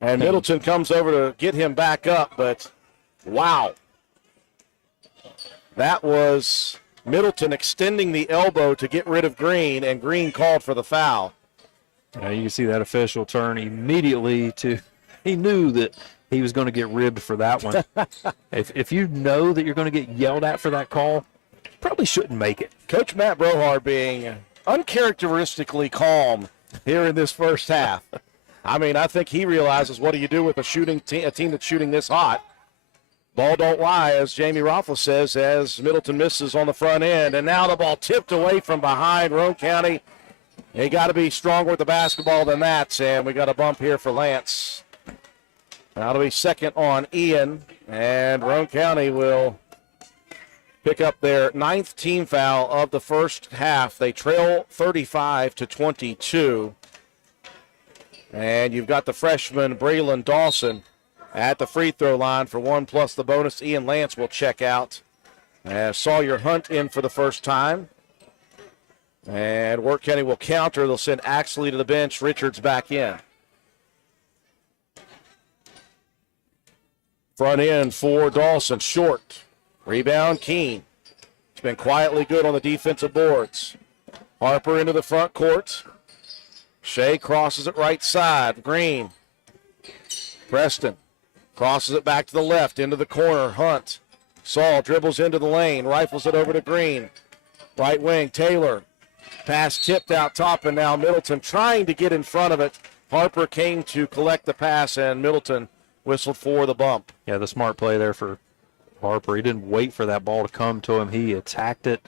And Middleton comes over to get him back up, but wow. That was Middleton extending the elbow to get rid of Green, and Green called for the foul. You can see that official turn immediately he knew that he was going to get ribbed for that one. If you know that you're going to get yelled at for that call, you probably shouldn't make it. Coach Matt Brohard being uncharacteristically calm here in this first half. I mean, I think he realizes what do you do with a team that's shooting this hot. Ball don't lie, as Jamie Rothfuss says, as Middleton misses on the front end. And now the ball tipped away from behind. Roane County, they got to be stronger with the basketball than that. And we got a bump here for Lance. That'll be second on Ian. And Roane County will pick up their 9th team foul of the first half. They trail 35-22. And you've got the freshman Braylon Dawson at the free throw line for 1 plus the bonus. Ian Lance will check out. Sawyer Hunt in for the first time. And Wirt County will counter. They'll send Axley to the bench. Richards back in. Front end for Dawson. Short. Rebound Keene. He's been quietly good on the defensive boards. Harper into the front court. Shea crosses it right side. Green. Preston crosses it back to the left, into the corner. Hunt. Saul dribbles into the lane, rifles it over to Green. Right wing, Taylor. Pass tipped out top, and now Middleton trying to get in front of it. Harper came to collect the pass, and Middleton whistled for the bump. Yeah, the smart play there for Harper. He didn't wait for that ball to come to him. He attacked it,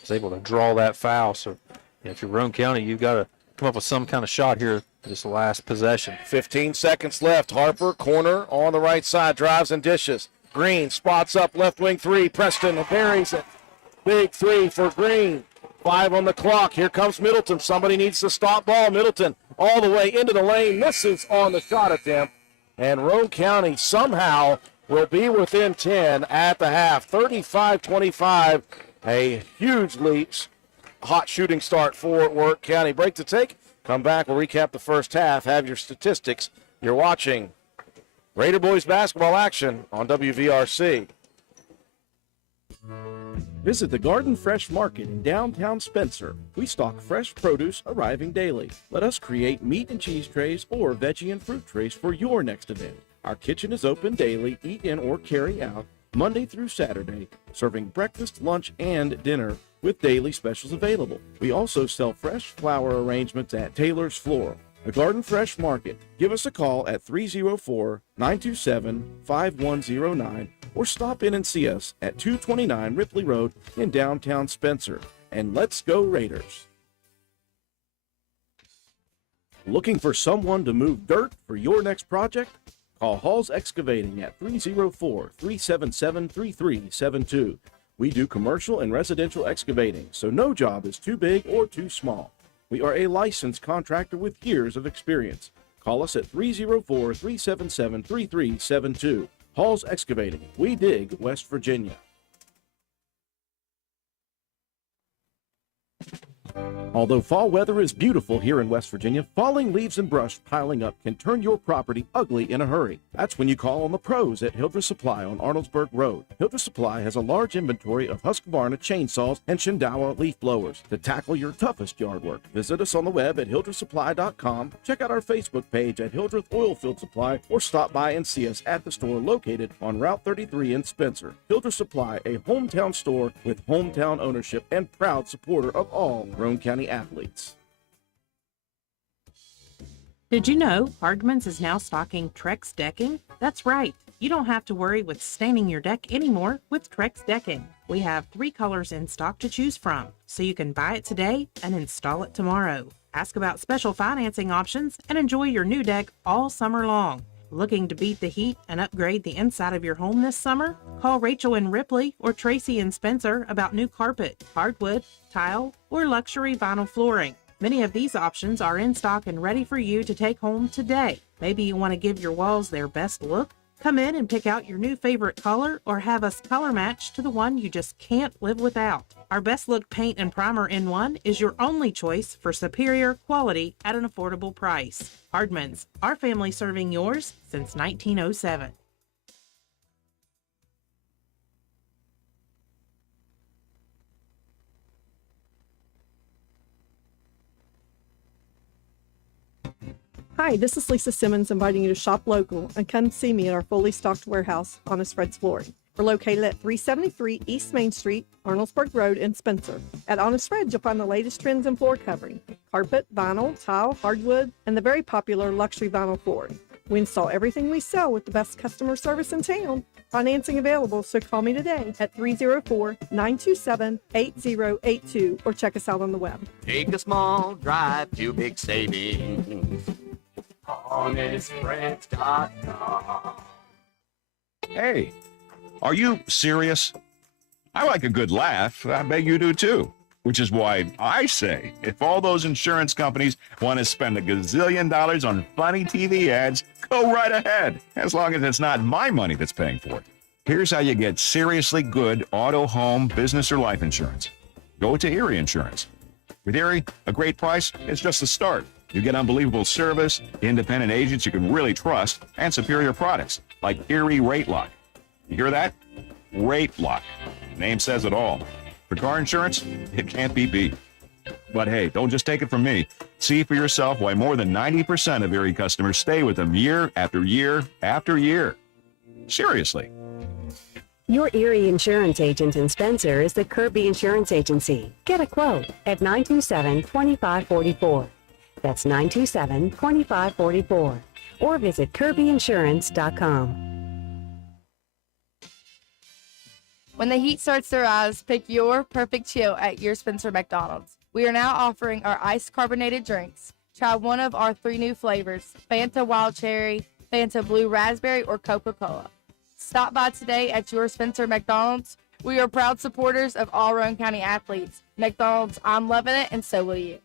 was able to draw that foul. So if you're Roane County, you've got to come up with some kind of shot here this last possession. 15 seconds left. Harper, corner on the right side, drives and dishes. Green spots up, left wing three. Preston buries it. Big three for Green. 5 on the clock. Here comes Middleton. Somebody needs to stop ball. Middleton all the way into the lane. Misses on the shot attempt. And Roane County somehow will be within 10 at the half. 35-25. A hugely hot shooting start for Wirt County. Break to take. Come back. We'll recap the first half. Have your statistics. You're watching Raider Boys basketball action on WVRC. Visit the Garden Fresh Market in downtown Spencer. We stock fresh produce arriving daily. Let us create meat and cheese trays or veggie and fruit trays for your next event. Our kitchen is open daily, eat in or carry out, Monday through Saturday, serving breakfast, lunch, and dinner with daily specials available. We also sell fresh flower arrangements at Taylor's Floral. The Garden Fresh Market. Give us a call at 304-927-5109 or stop in and see us at 229 Ripley Road in downtown Spencer. And let's go Raiders. Looking for someone to move dirt for your next project? Call Hall's Excavating at 304-377-3372. We do commercial and residential excavating, so no job is too big or too small. We are a licensed contractor with years of experience. Call us at 304-377-3372. Hall's Excavating. We dig West Virginia. Although fall weather is beautiful here in West Virginia, falling leaves and brush piling up can turn your property ugly in a hurry. That's when you call on the pros at Hildreth Supply on Arnoldsburg Road. Hildreth Supply has a large inventory of Husqvarna chainsaws and Shindawa leaf blowers to tackle your toughest yard work. Visit us on the web at hildrethsupply.com, check out our Facebook page at Hildreth Oilfield Supply, or stop by and see us at the store located on Route 33 in Spencer. Hildreth Supply, a hometown store with hometown ownership and proud supporter of all Roane County athletes. Did you know Hardman's is now stocking Trex decking? That's right. You don't have to worry with staining your deck anymore with Trex decking. We have 3 colors in stock to choose from, so you can buy it today and install it tomorrow. Ask about special financing options and enjoy your new deck all summer long. Looking to beat the heat and upgrade the inside of your home this summer? Call Rachel in Ripley or Tracy in Spencer about new carpet, hardwood, tile, or luxury vinyl flooring. Many of these options are in stock and ready for you to take home today. Maybe you want to give your walls their best look? Come in and pick out your new favorite color or have us color match to the one you just can't live without. Our Best Look Paint and Primer in One is your only choice for superior quality at an affordable price. Hardman's, our family serving yours since 1907. Hi, this is Lisa Simmons inviting you to shop local and come see me at our fully stocked warehouse, Honest Fred's Flooring. We're located at 373 East Main Street, Arnoldesburg Road in Spencer. At Honest Fred's, you'll find the latest trends in floor covering, carpet, vinyl, tile, hardwood, and the very popular luxury vinyl flooring. We install everything we sell with the best customer service in town. Financing available, so call me today at 304-927-8082 or check us out on the web. Take a small drive to big savings. HonestFreds.com. Hey, are you serious? I like a good laugh. I bet you do too. Which is why I say, if all those insurance companies want to spend $1 gazillion on funny TV ads, go right ahead, as long as it's not my money that's paying for it. Here's how you get seriously good auto, home, business, or life insurance. Go to Erie Insurance. With Erie, a great price is just the start. You get unbelievable service, independent agents you can really trust, and superior products like Erie Rate Lock. You hear that? Rate Lock. The name says it all. For car insurance, it can't be beat. But hey, don't just take it from me. See for yourself why more than 90% of Erie customers stay with them year after year after year. Seriously. Your Erie Insurance agent in Spencer is the Kirby Insurance Agency. Get a quote at 927-2544. That's 927-2544. Or visit kirbyinsurance.com. When the heat starts to rise, pick your perfect chill at your Spencer McDonald's. We are now offering our iced carbonated drinks. Try one of our 3 new flavors, Fanta Wild Cherry, Fanta Blue Raspberry, or Coca-Cola. Stop by today at your Spencer McDonald's. We are proud supporters of all Roane County athletes. McDonald's, I'm loving it, and so will you.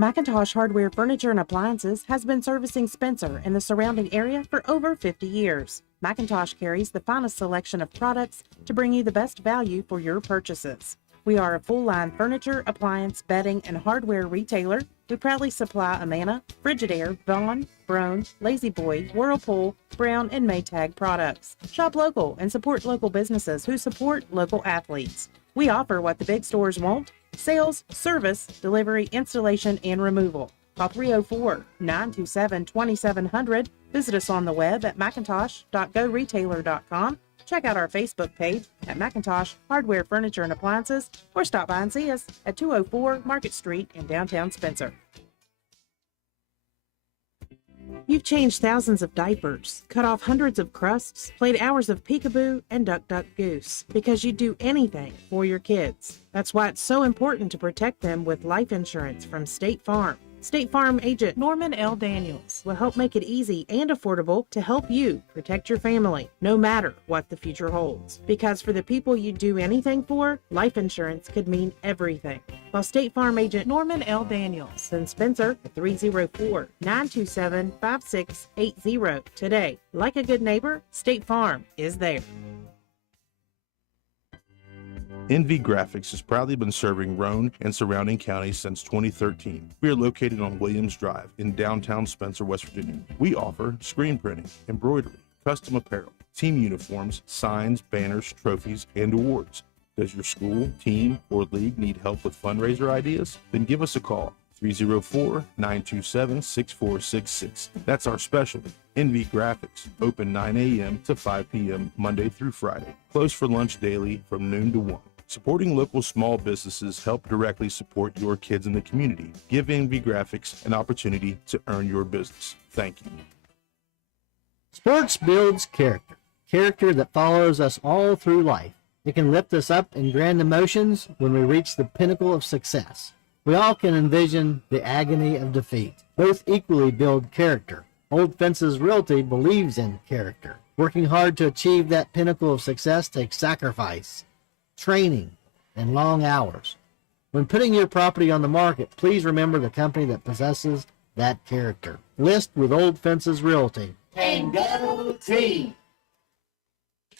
McIntosh Hardware Furniture and Appliances has been servicing Spencer and the surrounding area for over 50 years. McIntosh carries the finest selection of products to bring you the best value for your purchases. We are a full-line furniture, appliance, bedding, and hardware retailer. We proudly supply Amana, Frigidaire, Vaughn, Brown, Lazy Boy, Whirlpool, Brown, and Maytag products. Shop local and support local businesses who support local athletes. We offer what the big stores won't: sales, service, delivery, installation, and removal. Call 304-927-2700. Visit us on the web at macintosh.goretailer.com. Check out our Facebook page at McIntosh Hardware Furniture and Appliances, or stop by and see us at 204 Market Street in downtown Spencer. You've changed thousands of diapers, cut off hundreds of crusts, played hours of peekaboo and duck duck goose, because you'd do anything for your kids. That's why it's so important to protect them with life insurance from State Farm. State Farm agent Norman L. Daniels will help make it easy and affordable to help you protect your family, no matter what the future holds. Because for the people you do anything for, life insurance could mean everything. Call State Farm agent Norman L. Daniels in Spencer at 304-927-5680 today. Like a good neighbor, State Farm is there. NV Graphics has proudly been serving Roane and surrounding counties since 2013. We are located on Williams Drive in downtown Spencer, West Virginia. We offer screen printing, embroidery, custom apparel, team uniforms, signs, banners, trophies, and awards. Does your school, team, or league need help with fundraiser ideas? Then give us a call. 304-927-6466. That's our specialty. NV Graphics, open 9 a.m. to 5 p.m. Monday through Friday. Closed for lunch daily from noon to 1. Supporting local small businesses help directly support your kids in the community. Give NV Graphics an opportunity to earn your business. Thank you. Sports builds character. Character that follows us all through life. It can lift us up in grand emotions when we reach the pinnacle of success. We all can envision the agony of defeat. Both equally build character. Old Fences Realty believes in character. Working hard to achieve that pinnacle of success takes sacrifice, training, and long hours. When putting your property on the market, please remember the company that possesses that character. List with Old Fences Realty. And go team!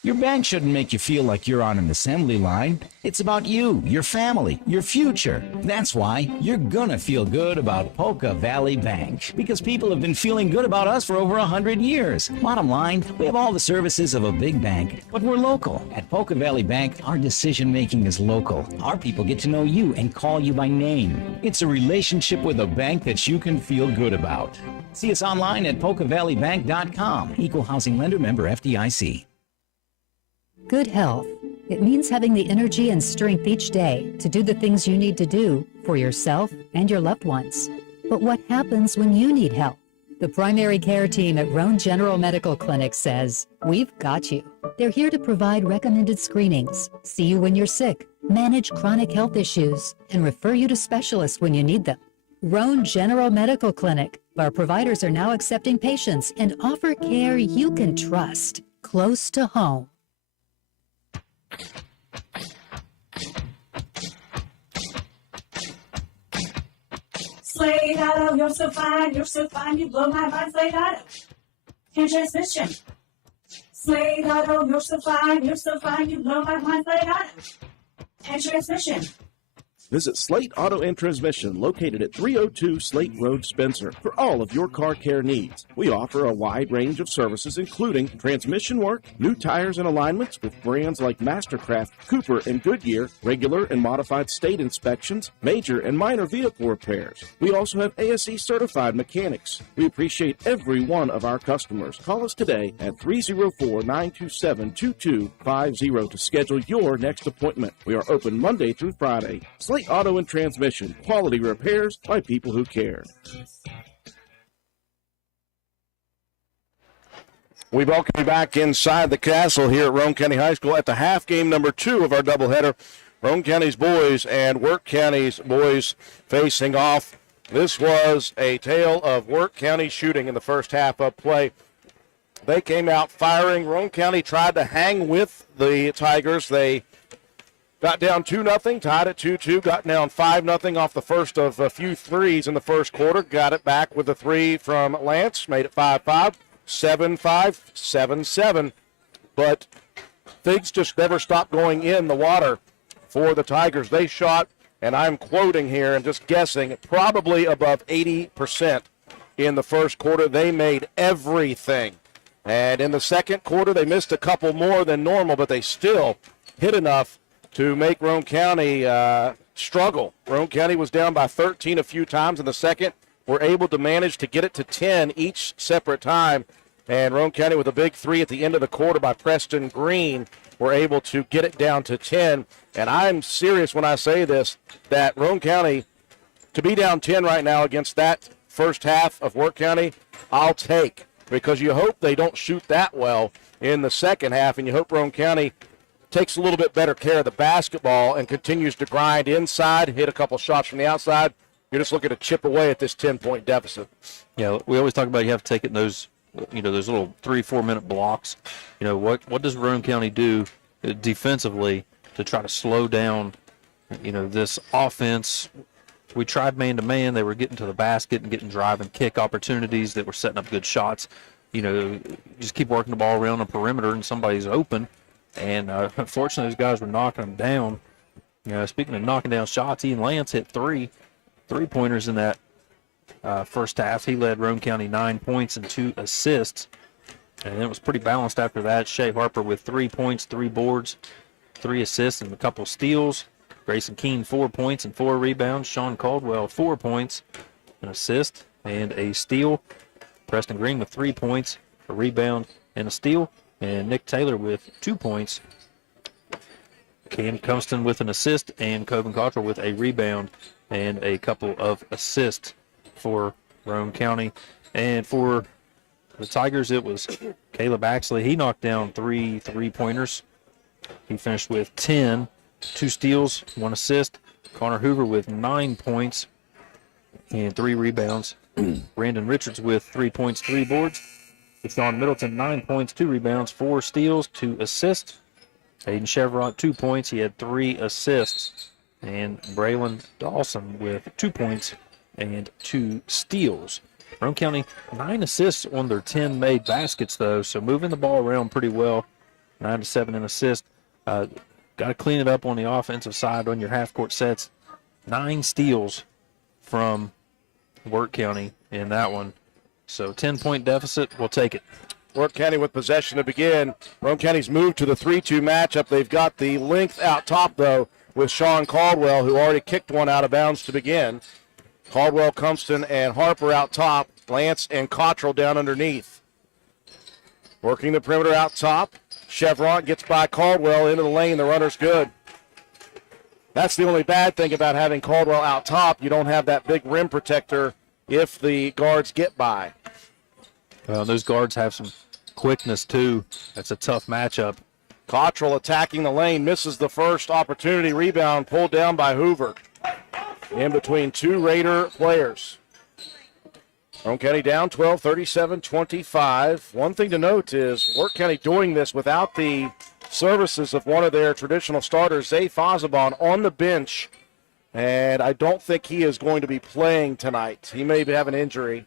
Your bank shouldn't make you feel like you're on an assembly line. It's about you, your family, your future. That's why you're gonna feel good about Polka Valley Bank, because people have been feeling good about us for over 100 years. Bottom line, we have all the services of a big bank, but we're local. At Polka Valley Bank, our decision making is local. Our people get to know you and call you by name. It's a relationship with a bank that you can feel good about. See us online at polkavalleybank.com. Equal housing lender, member FDIC. Good health. It means having the energy and strength each day to do the things you need to do for yourself and your loved ones. But what happens when you need help? The primary care team at Roane General Medical Clinic says, "We've got you." They're here to provide recommended screenings, see you when you're sick, manage chronic health issues, and refer you to specialists when you need them. Roane General Medical Clinic, where providers are now accepting patients and offer care you can trust, close to home. Slade Auto, you're so fine, you blow my mind, Slade Auto. And transmission. Slade Auto, you're so fine, you blow my mind, Slade Auto. And transmission. Visit Slate Auto and Transmission, located at 302 Slate Road, Spencer, for all of your car care needs. We offer a wide range of services, including transmission work, new tires and alignments with brands like Mastercraft, Cooper, and Goodyear, regular and modified state inspections, major and minor vehicle repairs. We also have ASE certified mechanics. We appreciate every one of our customers. Call us today at 304-927-2250 to schedule your next appointment. We are open Monday through Friday. Slate Auto and Transmission, quality repairs by people who care. We welcome you back inside the castle here at Roane County High School at the half game number 2 of our doubleheader. Roane County's boys and Wirt County's boys facing off. This was a tale of Wirt County shooting in the first half of play. They came out firing. Roane County tried to hang with the Tigers. They got down 2-0, tied at 2-2, got down 5-0 off the first of a few threes in the first quarter. Got it back with a 3 from Lance, made it 5-5, 7-5, 7-7. But things just never stopped going in the water for the Tigers. They shot, and I'm quoting here and just guessing, probably above 80% in the first quarter. They made everything. And in the second quarter, they missed a couple more than normal, but they still hit enough to make Roane County struggle. Roane County was down by 13 a few times in the second. Were able to manage to get it to 10 each separate time. And Roane County with a big 3 at the end of the quarter by Preston Green were able to get it down to 10. And I'm serious when I say this, that Roane County, to be down 10 right now against that first half of Wirt County, I'll take. Because you hope they don't shoot that well in the second half, and you hope Roane County takes a little bit better care of the basketball and continues to grind inside, hit a couple shots from the outside. You're just looking to chip away at this 10-point deficit. Yeah, we always talk about you have to take it in those, those little 3-4 minute blocks. What does Roane County do defensively to try to slow down, this offense? We tried man-to-man. They were getting to the basket and getting drive and kick opportunities that were setting up good shots. Just keep working the ball around the perimeter and somebody's open. And unfortunately, those guys were knocking them down. Speaking of knocking down shots, Ian Lance hit 3 3-pointers in that first half. He led Roane County 9 points and 2 assists. And it was pretty balanced after that. Shea Harper with 3 points, 3 boards, 3 assists, and a couple steals. Grayson Keene 4 points and 4 rebounds. Sean Caldwell 4 points, an assist, and a steal. Preston Green with 3 points, a rebound, and a steal. And Nick Taylor with 2 points. Cam Cumston with an assist, and Coben Cottrell with a rebound and a couple of assists for Roane County. And for the Tigers, it was Caleb Axley. He knocked down 3 3-pointers. He finished with 10, 2 steals, 1 assist. Connor Hoover with 9 points and 3 rebounds. Brandon Richards with 3 points, 3 boards. Sean Middleton, 9 points, 2 rebounds, 4 steals, 2 assists. Aiden Chevron, 2 points. He had 3 assists. And Braylon Dawson with 2 points and 2 steals. Roane County, 9 assists on their 10 made baskets, though, so moving the ball around pretty well. 9 to 7 in assists. Got to clean it up on the offensive side on your half-court sets. 9 steals from Wirt County in that one. So 10-point deficit, we'll take it. Wirt County with possession to begin. Roane County's moved to the 3-2 matchup. They've got the length out top, though, with Sean Caldwell, who already kicked one out of bounds to begin. Caldwell, Cumston, and Harper out top. Lance and Cottrell down underneath. Working the perimeter out top. Chevron gets by Caldwell into the lane. The runner's good. That's the only bad thing about having Caldwell out top. You don't have that big rim protector if the guards get by. Those guards have some quickness, too. That's a tough matchup. Cottrell attacking the lane, misses the first opportunity. Rebound pulled down by Hoover. In between 2 Raider players. Roane County down 12, 37-25. One thing to note is Wirt County doing this without the services of one of their traditional starters, Zay Fazabon, on the bench. And I don't think he is going to be playing tonight. He may have an injury.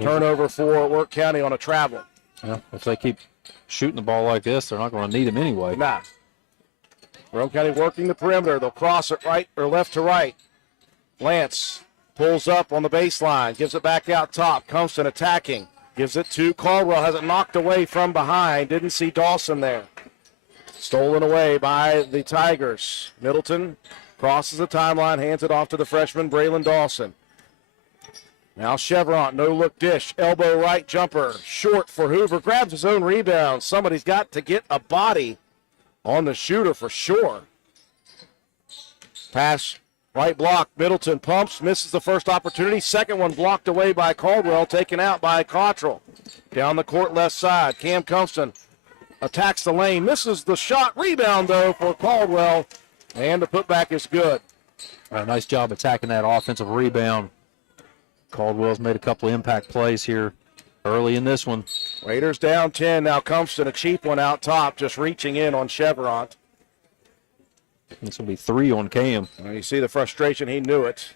Turnover for Wirt County on a travel. Yeah, if they keep shooting the ball like this, they're not going to need him anyway. Nah. Roane County working the perimeter. They'll cross it right or left to right. Lance pulls up on the baseline, gives it back out top. Cumston attacking, gives it to Caldwell, has it knocked away from behind. Didn't see Dawson there. Stolen away by the Tigers. Middleton crosses the timeline, hands it off to the freshman, Braylon Dawson. Now Chevron, no-look dish, elbow right jumper, short for Hoover, grabs his own rebound. Somebody's got to get a body on the shooter for sure. Pass, right block, Middleton pumps, misses the first opportunity. Second one blocked away by Caldwell, taken out by Cottrell. Down the court left side, Cam Cumston attacks the lane, misses the shot. Rebound, though, for Caldwell, and the putback is good. Nice job attacking that offensive rebound. Caldwell's made a couple impact plays here early in this one. Raiders down 10. Now Cumston, a cheap one out top, just reaching in on Chevron. This will be 3 on Cam. You see the frustration. He knew it.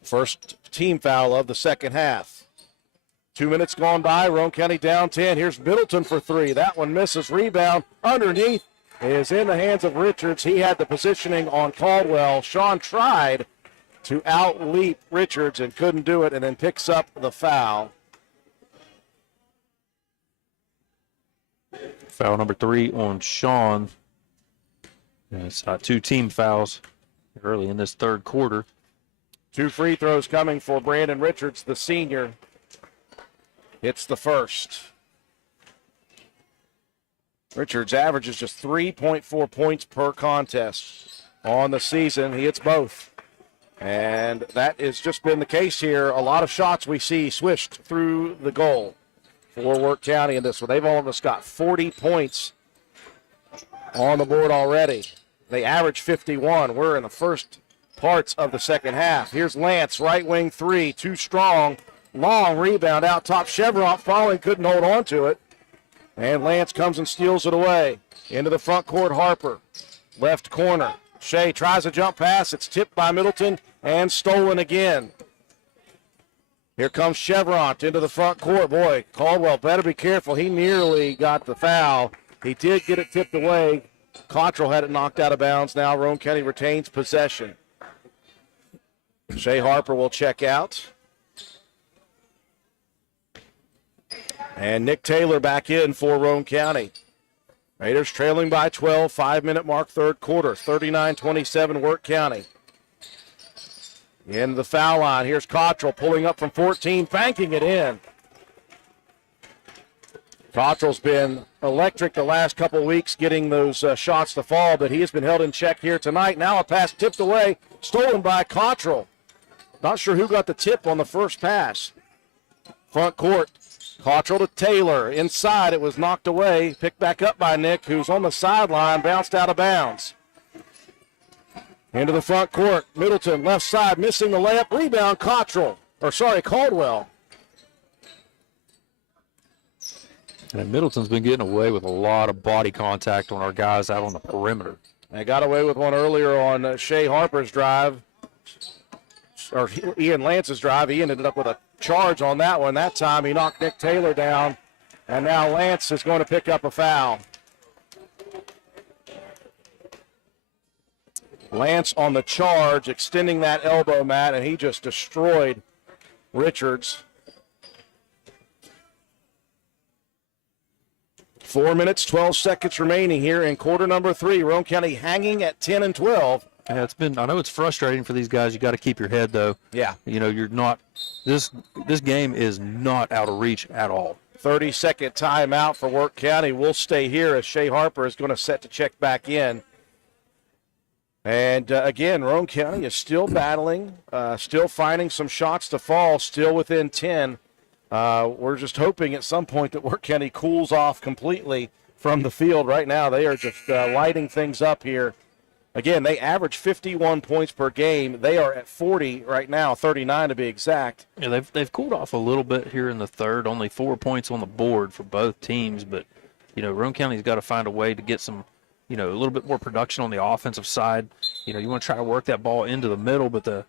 First team foul of the second half. 2 minutes gone by. Roane County down 10. Here's Middleton for 3. That one misses. Rebound underneath is in the hands of Richards. He had the positioning on Caldwell. Sean tried to out-leap Richards and couldn't do it, and then picks up the foul. Foul number 3 on Sean. And it's 2 team fouls early in this third quarter. 2 free throws coming for Brandon Richards, the senior. Hits the first. Richards averages just 3.4 points per contest on the season. He hits both. And that has just been the case here. A lot of shots we see swished through the goal for Wirt County in this one. They've almost got 40 points on the board already. They average 51. We're in the first parts of the second half. Here's Lance, right wing 3, too strong. Long rebound out top. Chevron following, couldn't hold on to it. And Lance comes and steals it away. Into the front court, Harper. Left corner. Shea tries a jump pass. It's tipped by Middleton and stolen again. Here comes Chevron into the front court. Boy, Caldwell better be careful. He nearly got the foul. He did get it tipped away. Cottrell had it knocked out of bounds. Now Roane County retains possession. Shea Harper will check out. And Nick Taylor back in for Roane County. Raiders trailing by 12, 5-minute mark, third quarter, 39-27, Wirt County. Into the foul line. Here's Cottrell pulling up from 14, banking it in. Cottrell's been electric the last couple weeks getting those shots to fall, but he has been held in check here tonight. Now a pass tipped away, stolen by Cottrell. Not sure who got the tip on the first pass. Front court. Cottrell to Taylor. Inside, it was knocked away. Picked back up by Nick, who's on the sideline, bounced out of bounds. Into the front court. Middleton, left side, missing the layup. Rebound, Caldwell. And Middleton's been getting away with a lot of body contact on our guys out on the perimeter. They got away with one earlier on Shea Harper's drive, or Ian Lance's drive. He ended up with a charge on that one. That time he knocked Nick Taylor down, and now Lance is going to pick up a foul. Lance on the charge, extending that elbow, Matt, and he just destroyed Richards. 4 minutes, 12 seconds remaining here in quarter number 3. Roane County hanging at 10 and 12. Yeah, I know it's frustrating for these guys. You got to keep your head, though. Yeah. You know, you're not, this game is not out of reach at all. 30-second timeout for Wirt County. We'll stay here as Shea Harper is going to set to check back in. And again, Roane County is still battling, still finding some shots to fall, still within 10. We're just hoping at some point that Wirt County cools off completely from the field. Right now, they are just lighting things up here. Again, they average 51 points per game. They are at 40 right now, 39 to be exact. Yeah, they've cooled off a little bit here in the third. Only 4 points on the board for both teams. But, you know, Roane County's got to find a way to get some, you know, a little bit more production on the offensive side. You know, you want to try to work that ball into the middle, but the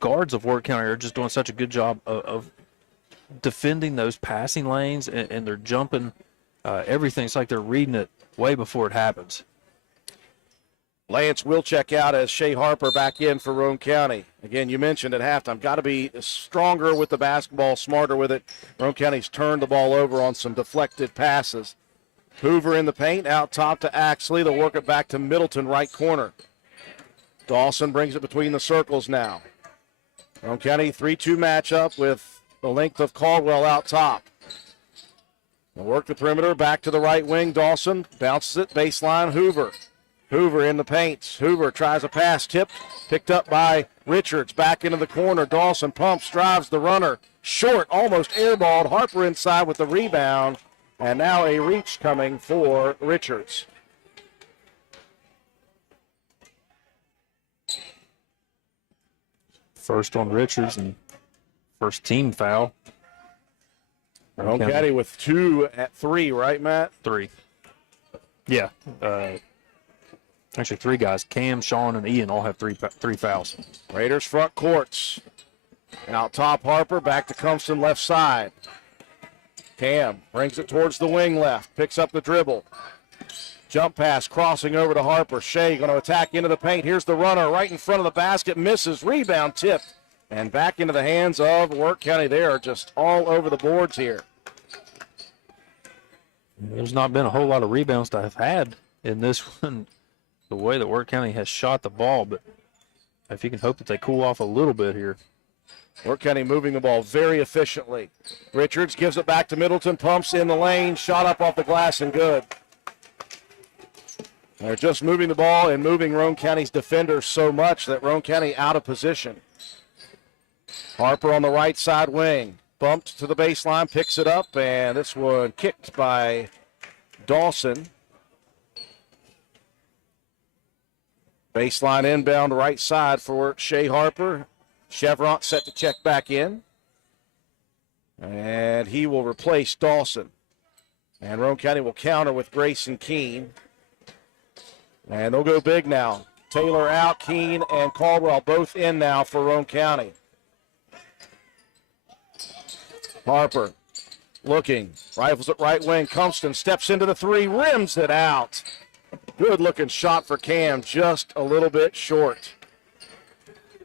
guards of Wirt County are just doing such a good job of defending those passing lanes, and they're jumping everything. It's like they're reading it way before it happens. Lance will check out as Shea Harper back in for Roane County. Again, you mentioned at halftime, got to be stronger with the basketball, smarter with it. Roane County's turned the ball over on some deflected passes. Hoover in the paint, out top to Axley. They'll work it back to Middleton, right corner. Dawson brings it between the circles now. Roane County 3-2 matchup with the length of Caldwell out top. They'll work the perimeter, back to the right wing. Dawson bounces it, baseline, Hoover. Hoover in the paint. Hoover tries a pass, tipped, picked up by Richards. Back into the corner. Dawson pumps, drives the runner. Short, almost airballed. Harper inside with the rebound. And now a reach coming for Richards. First on Richards and first team foul. Roane County with 2 at 3, right, Matt? 3. Yeah. Actually, 3 guys. Cam, Sean, and Ian all have three fouls. Raiders front courts. Out top, Harper. Back to Cumston, left side. Cam brings it towards the wing left. Picks up the dribble. Jump pass crossing over to Harper. Shea going to attack into the paint. Here's the runner right in front of the basket. Misses. Rebound tipped. And back into the hands of Wirt County. They are just all over the boards here. There's not been a whole lot of rebounds to have had in this one, the way that Wirt County has shot the ball. But if you can hope that they cool off a little bit here. Wirt County moving the ball very efficiently. Richards gives it back to Middleton. Pumps in the lane. Shot up off the glass and good. They're just moving the ball and moving Roane County's defenders so much that Roane County out of position. Harper on the right side wing. Bumped to the baseline, picks it up, and this one kicked by Dawson. Baseline inbound right side for Shea Harper. Chevron set to check back in. And he will replace Dawson. And Roane County will counter with Grayson Keene. And they'll go big now. Taylor out, Keene and Caldwell both in now for Roane County. Harper looking, rifles at right wing. Cumston steps into the 3, rims it out. Good looking shot for Cam, just a little bit short.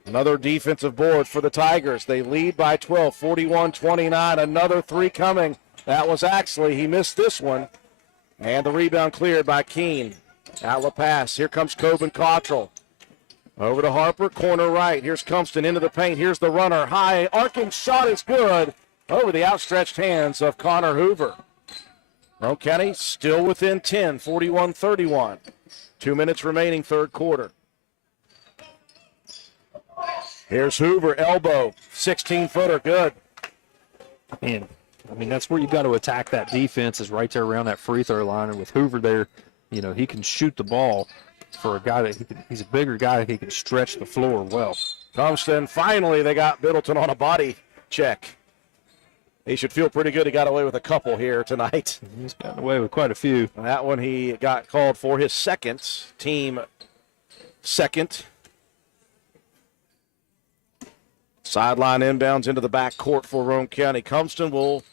Another defensive board for the Tigers. They lead by 12, 41-29. Another 3 coming. That was Axley. He missed this one. And the rebound cleared by Keene. Outlet pass. Here comes Coben Cottrell. Over to Harper, corner right. Here's Cumston into the paint. Here's the runner. High, arcing shot is good. Over the outstretched hands of Connor Hoover. Roane County still within 10, 41-31. 2 minutes remaining, third quarter. Here's Hoover, elbow, 16-footer, good. Man, I mean, that's where you got to attack that defense, is right there around that free throw line. And with Hoover there, you know, he can shoot the ball for a guy that he's a bigger guy. He can stretch the floor well. Cumston, finally they got Middleton on a body check. He should feel pretty good. He got away with a couple here tonight. He's gotten away with quite a few. And that one he got called for his second, team second. Sideline inbounds into the back court for Roane County. Cumston will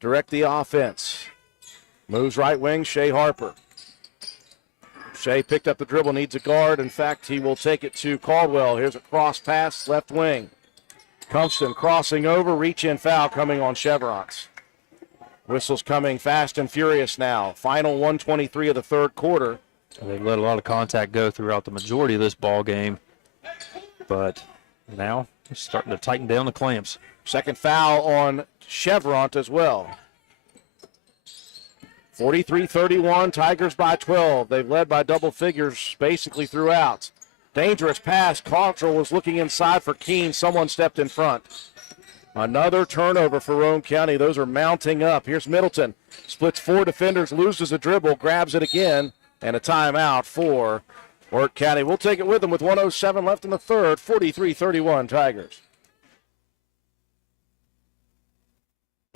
direct the offense. Moves right wing, Shea Harper. Shea picked up the dribble, needs a guard. In fact, he will take it to Caldwell. Here's a cross pass, left wing. Cumston crossing over, reach-in foul coming on Chevrons. Whistles coming fast and furious now. Final 1:23 of the third quarter. They've let a lot of contact go throughout the majority of this ball game, but now they're starting to tighten down the clamps. Second foul on Chevront as well. 43-31, Tigers by 12. They've led by double figures basically throughout. Dangerous pass. Cottrell was looking inside for Keene. Someone stepped in front. Another turnover for Roane County. Those are mounting up. Here's Middleton. Splits 4 defenders, loses a dribble, grabs it again, and a timeout for Wirt County. We'll take it with them with 1:07 left in the third. 43-31 Tigers.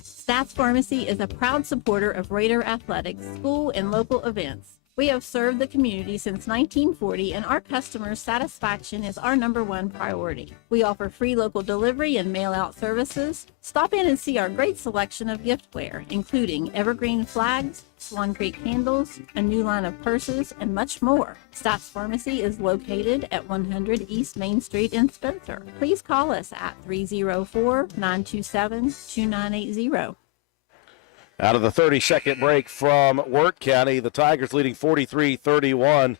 Stats Pharmacy is a proud supporter of Raider athletics, school, and local events. We have served the community since 1940, and our customers' satisfaction is our #1 priority. We offer free local delivery and mail-out services. Stop in and see our great selection of giftware, including evergreen flags, Swan Creek candles, a new line of purses, and much more. Stats Pharmacy is located at 100 East Main Street in Spencer. Please call us at 304-927-2980. Out of the 30-second break from Wirt County, the Tigers leading 43-31.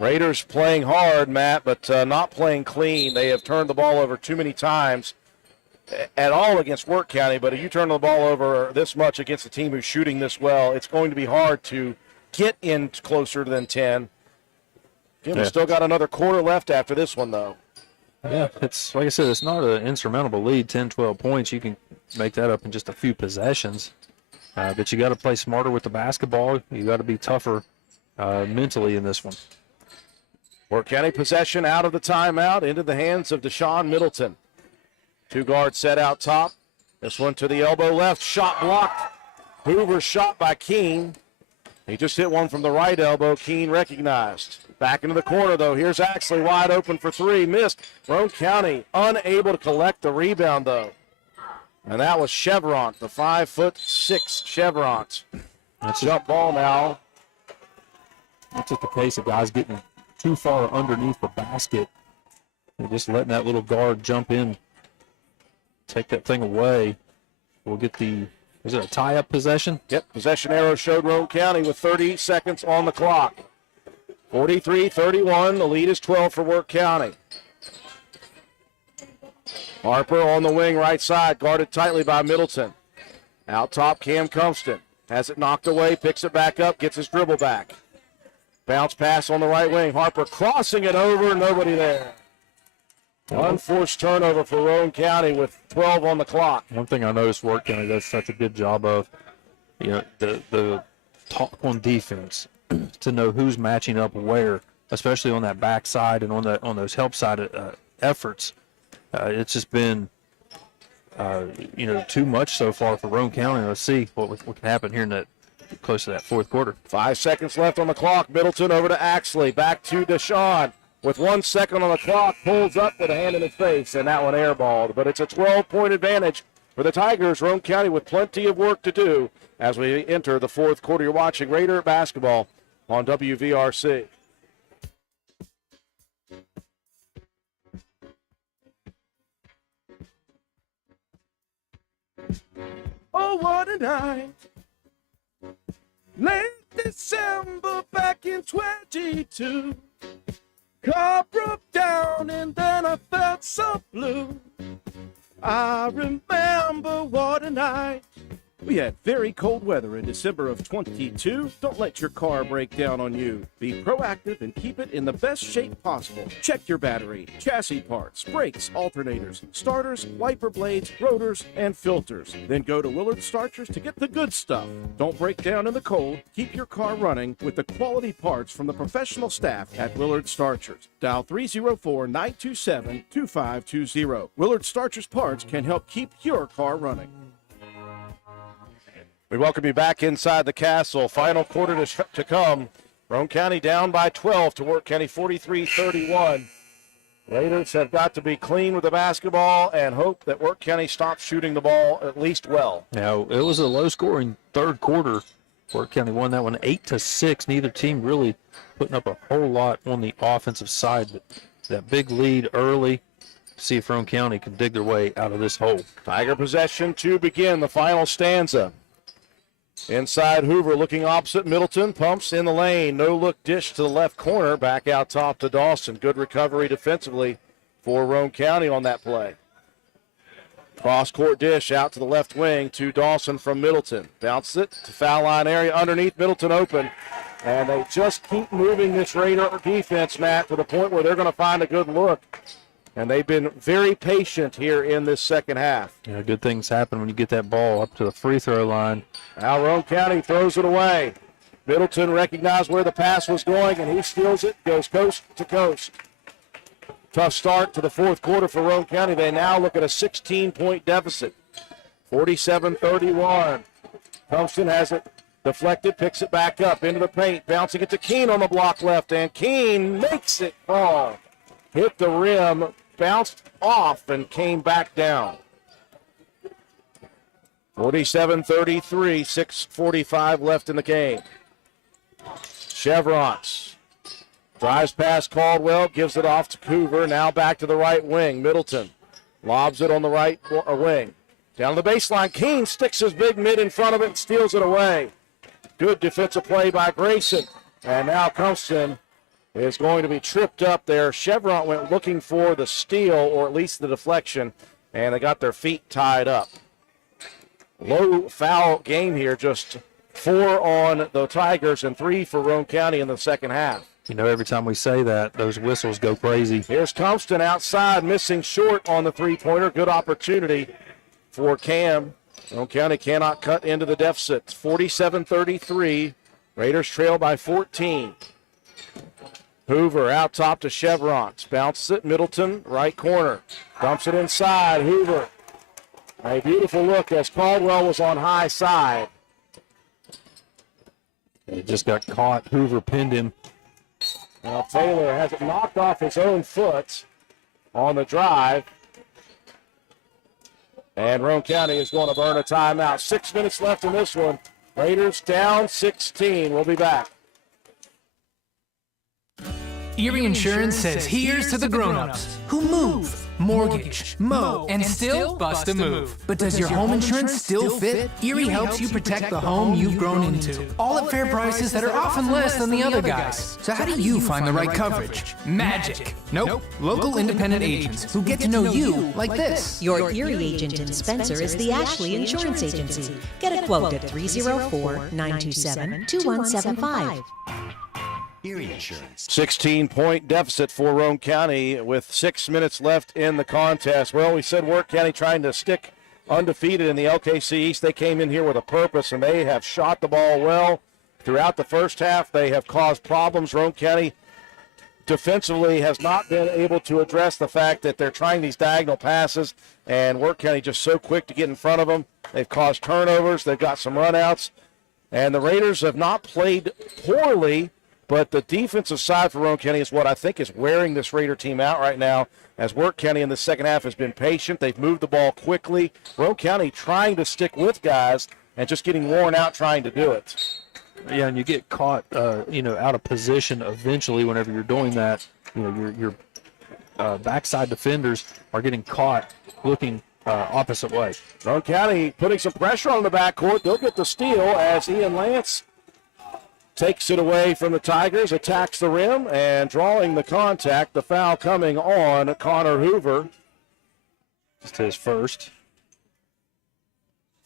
Raiders playing hard, Matt, but not playing clean. They have turned the ball over too many times at all against Wirt County, but if you turn the ball over this much against a team who's shooting this well, it's going to be hard to get in closer than 10. We've still got another quarter left after this one, though. Yeah, it's like I said, it's not an insurmountable lead, 10, 12 points. You can make that up in just a few possessions. But you got to play smarter with the basketball. You got to be tougher mentally in this one. Wirt County possession out of the timeout into the hands of Deshaun Middleton. 2 guards set out top. This one to the elbow left. Shot blocked. Hoover shot by Keene. He just hit one from the right elbow. Keene recognized. Back into the corner, though. Here's Axley wide open for 3. Missed. Roane County unable to collect the rebound, though. And that was Chevront, the 5'6" Chevront. That's jump ball now. That's just the case of guys getting too far underneath the basket and just letting that little guard jump in, take that thing away. We'll get the, is it a tie-up possession? Yep, possession arrow showed Roane County with 30 seconds on the clock. 43-31, the lead is 12 for Wirt County. Harper on the wing right side, guarded tightly by Middleton. Out top, Cam Cumston. Has it knocked away, picks it back up, gets his dribble back. Bounce pass on the right wing. Harper crossing it over, nobody there. Unforced turnover for Roane County with 12 on the clock. One thing I noticed Wirt County does such a good job of, the talk on defense to know who's matching up where, especially on that backside and on those help side efforts. It's just been, too much so far for Roane County. Let's see what can happen here in that close to that fourth quarter. 5 seconds left on the clock. Middleton over to Axley. Back to Deshaun. With 1 second on the clock, pulls up with a hand in his face, and that one airballed. But it's a 12-point advantage for the Tigers. Roane County with plenty of work to do as we enter the fourth quarter. You're watching Raider basketball on WVRC. Oh, what a night. Late December back in 22. Car broke down and then I felt so blue. I remember what a night. We had very cold weather in December of 22. Don't let your car break down on you. Be proactive and keep it in the best shape possible. Check your battery, chassis parts, brakes, alternators, starters, wiper blades, rotors, and filters. Then go to Willard Starchers to get the good stuff. Don't break down in the cold. Keep your car running with the quality parts from the professional staff at Willard Starchers. Dial 304-927-2520. Willard Starchers parts can help keep your car running. We welcome you back inside the castle. Final quarter to come. Roane County down by 12 to Wirt County 43-31. Raiders have got to be clean with the basketball and hope that Wirt County stops shooting the ball at least well. Now, it was a low-scoring third quarter. Wirt County won that one 8-6. Neither team really putting up a whole lot on the offensive side, but that big lead early. See if Roane County can dig their way out of this hole. Tiger possession to begin the final stanza. Inside Hoover looking opposite Middleton. Pumps in the lane. No look dish to the left corner. Back out top to Dawson. Good recovery defensively for Roane County on that play. Cross-court dish out to the left wing to Dawson from Middleton. Bounces it to foul line area underneath. Middleton open. And they just keep moving this Raider defense, Matt, to the point where they're going to find a good look. And they've been very patient here in this second half. Yeah, good things happen when you get that ball up to the free throw line. Now Roane County throws it away. Middleton recognized where the pass was going, and he steals it, goes coast to coast. Tough start to the fourth quarter for Roane County. They now look at a 16-point deficit, 47-31. Thompson has it deflected, picks it back up into the paint, bouncing it to Keene on the block left, and Keene makes it fall. Hit the rim, bounced off, and came back down. 47-33, 6:45 left in the game. Chevrons drives past Caldwell, gives it off to Hoover. Now back to the right wing. Middleton lobs it on the right wing. Down the baseline, Keene sticks his big mid in front of it and steals it away. Good defensive play by Grayson. And now Compton is going to be tripped up there. Chevron went looking for the steal, or at least the deflection, and they got their feet tied up. Low foul game here, just 4 on the Tigers and 3 for Roane County in the second half. You know, every time we say that, those whistles go crazy. Here's Compton outside, missing short on the three-pointer. Good opportunity for Cam. Roane County cannot cut into the deficit. 47-33. Raiders trail by 14. Hoover out top to Chevrons. Bounces it, Middleton, right corner. Dumps it inside, Hoover. A beautiful look as Caldwell was on high side. He just got caught. Hoover pinned him. Now Taylor has it knocked off his own foot on the drive. And Roane County is going to burn a timeout. 6 minutes left in this one. Raiders down 16. We'll be back. Erie Insurance says here's to the grown-ups who move, mortgage, mow, and still bust a move. But does your home insurance still fit? Erie helps you protect the home you've grown into, all at fair prices that are often less than the other guys. So how do you find the right coverage? Magic. Nope. Local independent agents who get to know you like this. Your Erie agent in Spencer is the Ashley Insurance Agency. Get a quote at 304-927-2175. Erie Insurance. 16-point deficit for Roane County with 6 minutes left in the contest. Well, we said Wirt County trying to stick undefeated in the LKC East. They came in here with a purpose, and they have shot the ball well. Throughout the first half, they have caused problems. Roane County defensively has not been able to address the fact that they're trying these diagonal passes, and Wirt County just so quick to get in front of them. They've caused turnovers. They've got some runouts. And the Raiders have not played poorly, but the defensive side for Roane County is what I think is wearing this Raider team out right now, as Wirt County in the second half has been patient. They've moved the ball quickly. Roane County trying to stick with guys and just getting worn out trying to do it. Yeah, and you get caught, out of position eventually whenever you're doing that. Your backside defenders are getting caught looking opposite way. Roane County putting some pressure on the backcourt. They'll get the steal as Ian Lance takes it away from the Tigers, attacks the rim, and drawing the contact, the foul coming on Connor Hoover. Just his first.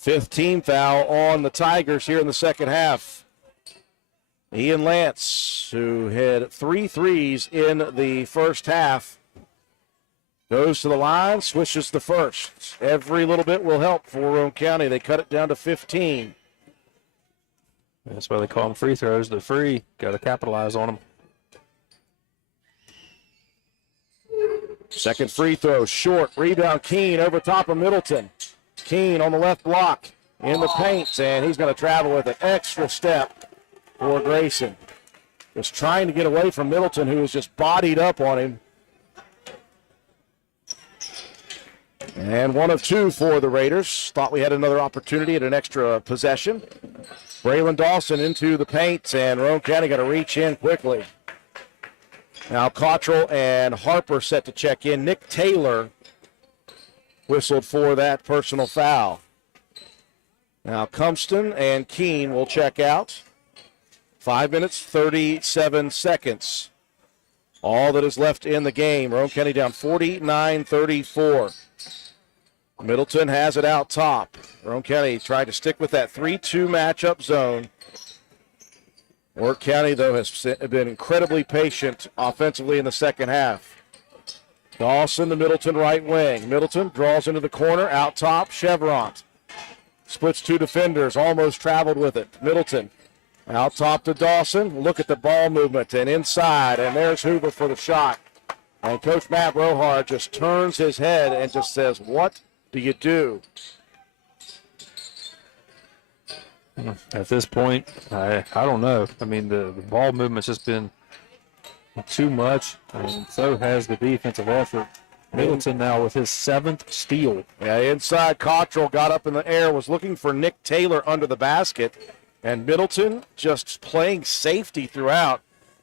15th foul on the Tigers here in the second half. Ian Lance, who had 3 threes in the first half, goes to the line, swishes the first. Every little bit will help for Roane County. They cut it down to 15. That's why they call them free throws. They're free. Got to capitalize on them. Second free throw, short. Rebound, Keene over top of Middleton. Keene on the left block in the paint, and he's going to travel with an extra step for Grayson. Just trying to get away from Middleton, who was just bodied up on him. And 1 of 2 for the Raiders. Thought we had another opportunity at an extra possession. Braylon Dawson into the paint, and Roane County got to reach in quickly. Now Cottrell and Harper set to check in. Nick Taylor whistled for that personal foul. Now Cumston and Keene will check out. 5 minutes, 37 seconds. All that is left in the game. Roane County down 49-34. Middleton has it out top. Roane County tried to stick with that 3-2 matchup zone. Wirt County, though, has been incredibly patient offensively in the second half. Dawson, the Middleton right wing. Middleton draws into the corner, out top, Chevron. Splits 2 defenders, almost traveled with it. Middleton out top to Dawson. Look at the ball movement and inside, and there's Hoover for the shot. And Coach Matt Rohar just turns his head and just says, what do you do? At this point, I don't know. I mean, the ball movement's just been too much, and so has the defensive effort. Middleton now with his 7th steal. Yeah, inside Cottrell got up in the air, was looking for Nick Taylor under the basket, and Middleton just playing safety throughout.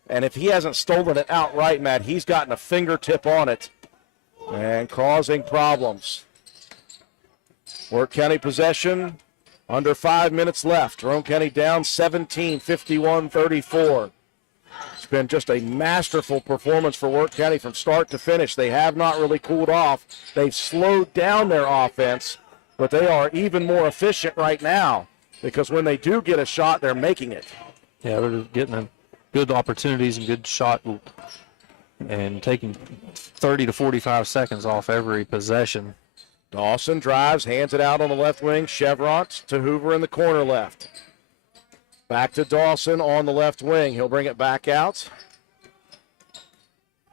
And if he hasn't stolen it outright, Matt, he's gotten a fingertip on it and causing problems. Wirt County possession, under 5 minutes left. Roane County down 17, 51-34. It's been just a masterful performance for Wirt County from start to finish. They have not really cooled off. They've slowed down their offense, but they are even more efficient right now because when they do get a shot, they're making it. Yeah, they're getting good opportunities and good shot and taking 30 to 45 seconds off every possession. Dawson drives, hands it out on the left wing. Chevron to Hoover in the corner left. Back to Dawson on the left wing. He'll bring it back out.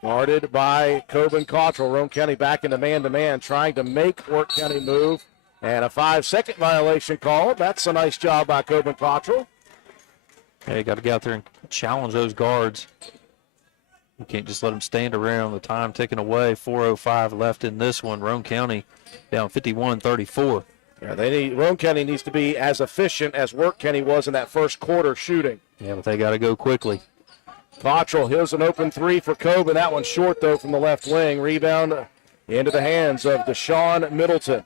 Guarded by Coben Cottrell. Roane County back into man-to-man, trying to make Wirt County move. And a 5-second violation call. That's a nice job by Coben Cottrell. Hey, you got to get out there and challenge those guards. You can't just let them stand around. The time ticking away. 4:05 left in this one. Roane County down 51-34. Yeah, Roane County needs to be as efficient as Wirt County was in that first quarter shooting. Yeah, but they got to go quickly. Cottrell, here's an open 3 for Coben. That one's short, though, from the left wing. Rebound into the hands of Deshaun Middleton.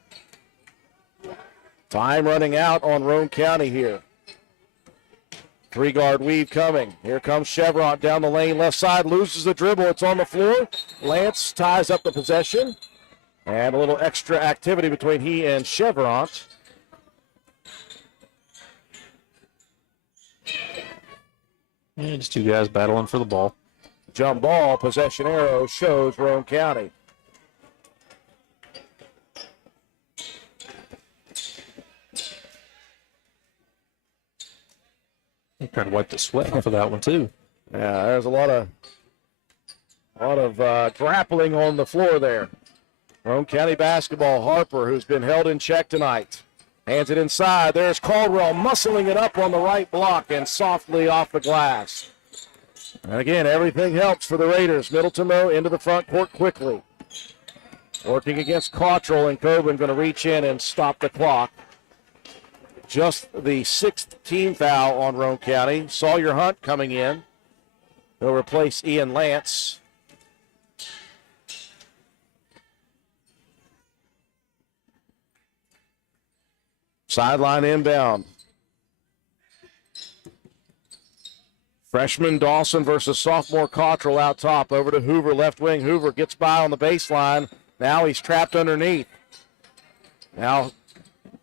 Time running out on Roane County here. 3-guard weave coming. Here comes Chevron down the lane, left side, loses the dribble. It's on the floor. Lance ties up the possession. And a little extra activity between he and Chevron. And just 2 guys battling for the ball. Jump ball, possession arrow shows Roane County. They tried to wipe the sweat off of that one, too. Yeah, there's a lot of grappling on the floor there. Roane County basketball. Harper, who's been held in check tonight, hands it inside. There's Caldwell muscling it up on the right block and softly off the glass. And again, everything helps for the Raiders. Middleton, though, into the front court quickly. Working against Cottrell, and Coben going to reach in and stop the clock. Just the 6th team foul on Roane County. Sawyer Hunt coming in. He'll replace Ian Lance. Sideline inbound. Freshman Dawson versus sophomore Cottrell out top. Over to Hoover, left wing. Hoover gets by on the baseline. Now he's trapped underneath. Now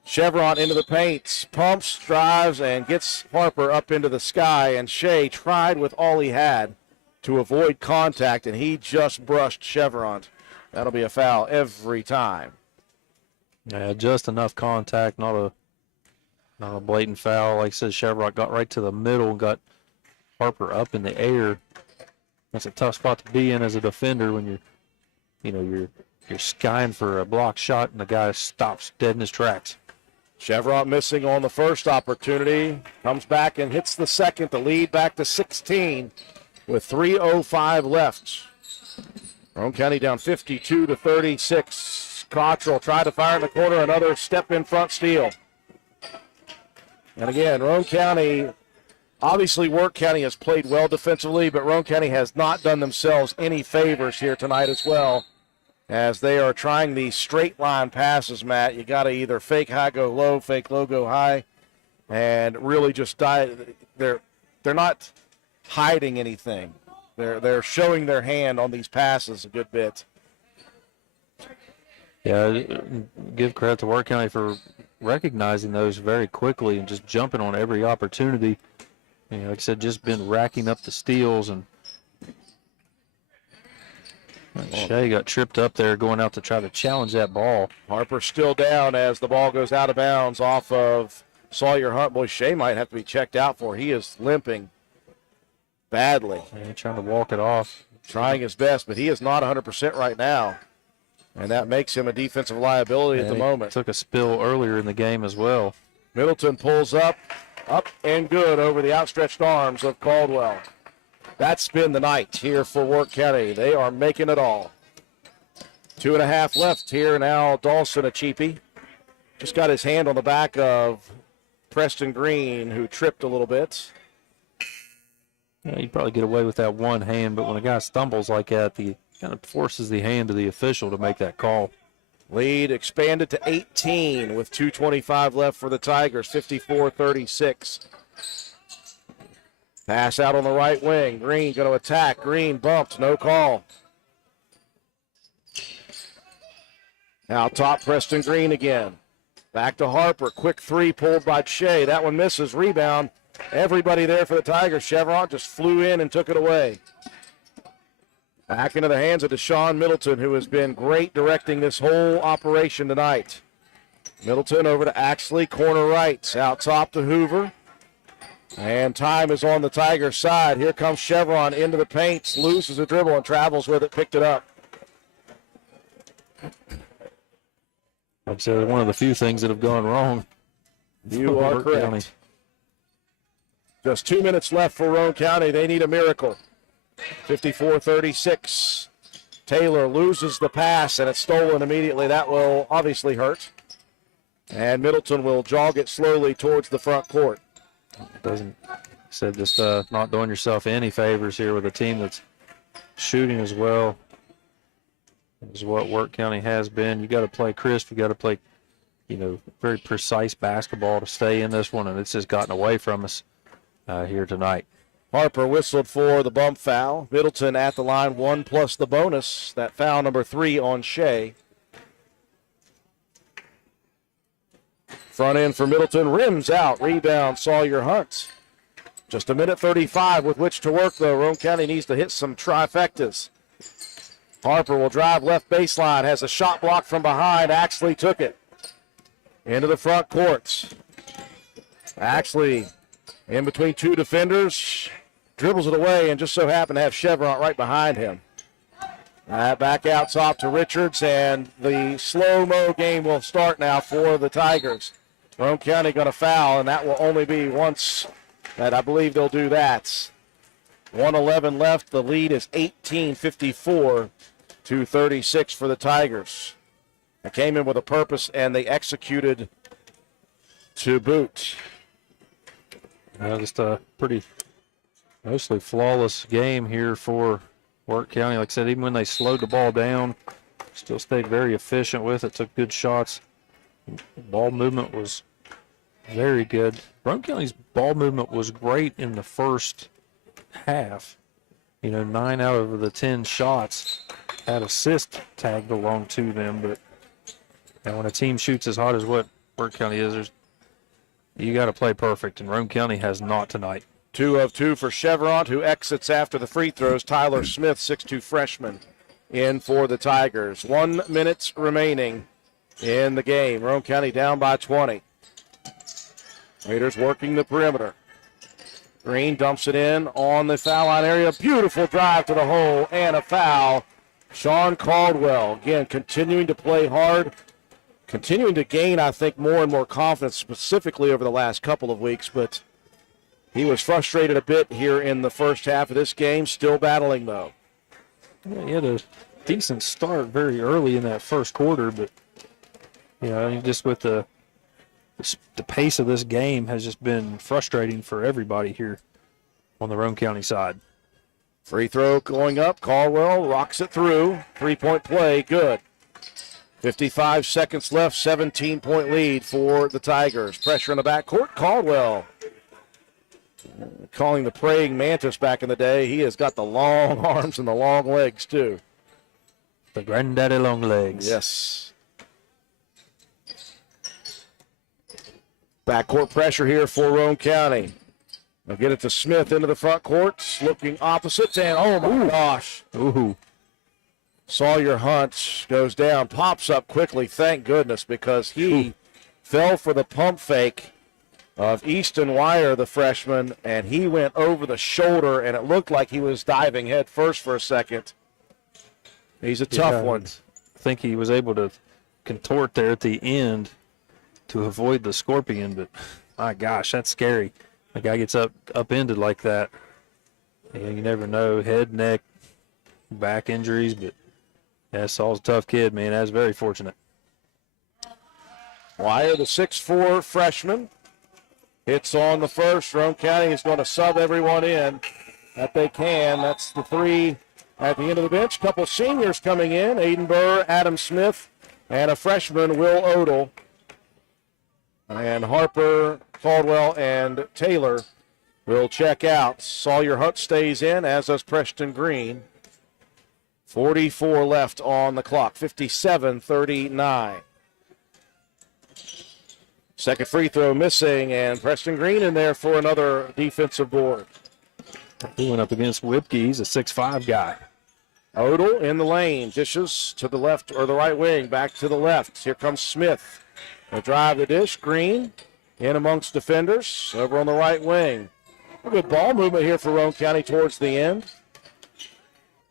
Chevron into the paint. Pumps, drives, and gets Harper up into the sky. And Shea tried with all he had to avoid contact, and he just brushed Chevron. That'll be a foul every time. Yeah, just enough contact, not a blatant foul. Like I said, Chevron got right to the middle and got Harper up in the air. That's a tough spot to be in as a defender when you're skying for a block shot and the guy stops dead in his tracks. Chevron missing on the first opportunity. Comes back and hits the second. The lead back to 16 with 3:05 left. Roane County down 52-36. Cottrell tried to fire in the corner, another step in front steal. And again, Roane County, obviously Wirt County has played well defensively, but Roane County has not done themselves any favors here tonight as well, as they are trying these straight line passes, Matt. You got to either fake high, go low, fake low, go high, and really just they're not hiding anything. They're showing their hand on these passes a good bit. Yeah, give credit to Wirt County for recognizing those very quickly and just jumping on every opportunity. You know, like I said, just been racking up the steals, and Shea got tripped up there going out to try to challenge that ball. Harper still down as the ball goes out of bounds off of Sawyer Hunt. Boy, Shea might have to be checked out for. He is limping badly. Yeah, trying to walk it off. Trying his best, but he is not 100% right now. And that makes him a defensive liability at the moment. Took a spill earlier in the game as well. Middleton pulls up and good over the outstretched arms of Caldwell. That's been the night here for Wirt County. They are making it all. 2.5 left here now. Dawson, a cheapie, just got his hand on the back of Preston Green, who tripped a little bit. Yeah, you'd probably get away with that one hand, but when a guy stumbles like that, he kind of forces the hand of the official to make that call. Lead expanded to 18 with 2:25 left for the Tigers, 54-36. Pass out on the right wing. Green going to attack. Green bumped, no call. Now top Preston Green again. Back to Harper. Quick three pulled by Shea. That one misses. Rebound. Everybody there for the Tigers. Chevron just flew in and took it away. Back into the hands of Deshaun Middleton, who has been great directing this whole operation tonight. Middleton over to Axley, corner right. Out top to Hoover. And time is on the Tigers' side. Here comes Chevron into the paint, loses a dribble and travels with it, picked it up. I'd say one of the few things that have gone wrong. You are correct. County. Just 2 minutes left for Roane County. They need a miracle. 54-36. Taylor loses the pass, and it's stolen immediately. That will obviously hurt. And Middleton will jog it slowly towards the front court. Just not doing yourself any favors here with a team that's shooting as well as what Wirt County has been. You got to play crisp. You got to play, very precise basketball to stay in this one, and it's just gotten away from us here tonight. Harper whistled for the bump foul. Middleton at the line, 1 plus the bonus. That foul number 3 on Shea. Front end for Middleton, rims out, rebound Sawyer Hunt. Just 1:35 with which to work, though. Roane County needs to hit some trifectas. Harper will drive left baseline, has a shot block from behind. Axley took it into the front court. Axley in between two defenders, dribbles it away, and just so happened to have Chevron right behind him. Back out top to Richards, and the slow-mo game will start now for the Tigers. Roane County going to foul, and that will only be once that I believe they'll do that. 1:11 left. The lead is 18-54-36 for the Tigers. They came in with a purpose, and they executed to boot. Just a pretty mostly flawless game here for Wirt County. Like I said, even when they slowed the ball down, still stayed very efficient with it, took good shots. Ball movement was very good. Roane County's ball movement was great in the first half. 9 out of the 10 shots had assist tagged along to them, but when a team shoots as hot as what Wirt County is, you got to play perfect, and Roane County has not tonight. 2 of 2 for Chevron, who exits after the free throws. Tyler Smith, 6'2" freshman, in for the Tigers. 1 minute remaining in the game. Roane County down by 20. Raiders working the perimeter. Green dumps it in on the foul line area. Beautiful drive to the hole and a foul. Sean Caldwell, again, continuing to play hard, continuing to gain, I think, more and more confidence, specifically over the last couple of weeks, but he was frustrated a bit here in the first half of this game, still battling, though. Yeah, he had a decent start very early in that first quarter, but You know, just with the pace of this game has just been frustrating for everybody here on the Roane County side. Free throw going up. Caldwell rocks it through. 3-point play, good. 55 seconds left, 17-point lead for the Tigers. Pressure in the backcourt. Caldwell, calling the praying mantis back in the day. He has got the long arms and the long legs, too. The granddaddy long legs. Yes. Backcourt pressure here for Roane County. They'll get it to Smith into the front court, looking opposite, and oh my gosh. Ooh. Sawyer Hunt goes down, pops up quickly, thank goodness, because he fell for the pump fake of Easton Wire, the freshman, and he went over the shoulder, and it looked like he was diving head first for a second. He's a tough one. I think he was able to contort there at the end to avoid the scorpion, but my gosh, that's scary. The guy gets upended like that. And you never know, head, neck, back injuries, but yeah, Saul's a tough kid, man. That's very fortunate. Wire, the 6'4" freshman, hits on the first. Roane County is going to sub everyone in that they can. That's the three at the end of the bench. Couple seniors coming in, Aiden Burr, Adam Smith, and a freshman, Will Odell. And Harper, Caldwell, and Taylor will check out. Sawyer Hunt stays in, as does Preston Green. 44 left on the clock, 57-39. Second free throw missing, and Preston Green in there for another defensive board. He went up against Whipke. He's a 6'5" guy. Odell in the lane, dishes to the left or the right wing, back to the left. Here comes Smith. They'll drive the dish. Green in amongst defenders over on the right wing. A good ball movement here for Roane County towards the end.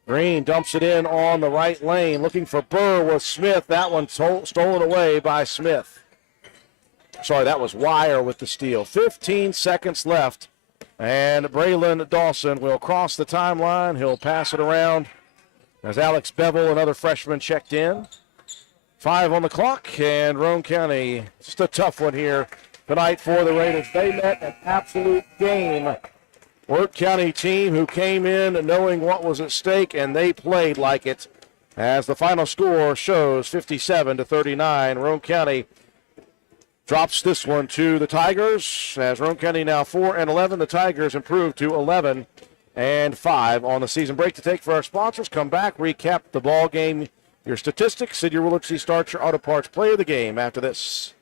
Green dumps it in on the right lane, looking for Burr with Smith. That one stolen away by Smith. Sorry, that was Wire with the steal. 15 seconds left, and Braylon Dawson will cross the timeline. He'll pass it around as Alex Bevel, another freshman, checked in. 5 on the clock, and Roane County, just a tough one here tonight for the Raiders. They met an absolute game. Wirt County team who came in knowing what was at stake, and they played like it. As the final score shows, 57-39. Roane County drops this one to the Tigers. As Roane County now 4-11, the Tigers improve to 11-5 on the season. Break to take for our sponsors. Come back, recap the ball game. Your statistics, and your Willard-C Starcher Auto Parts Player of the Game after this.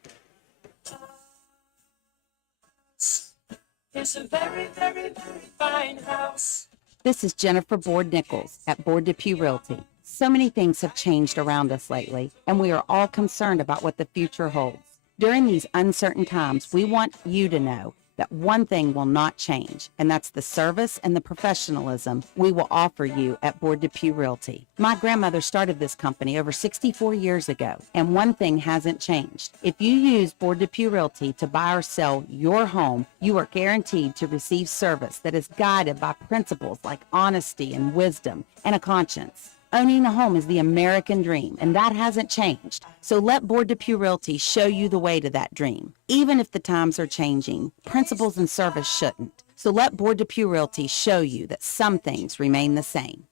It's a very, very, very fine house. This is Jennifer Board-Nichols at Board Depew Realty. So many things have changed around us lately, and we are all concerned about what the future holds. During these uncertain times, we want you to know that one thing will not change, and that's the service and the professionalism we will offer you at Board Depew Realty. My grandmother started this company over 64 years ago, and one thing hasn't changed. If you use Board Depew Realty to buy or sell your home, you are guaranteed to receive service that is guided by principles like honesty and wisdom and a conscience. Owning a home is the American dream, and that hasn't changed. So let Board Depew Realty show you the way to that dream. Even if the times are changing, principles and service shouldn't. So let Board Depew Realty show you that some things remain the same.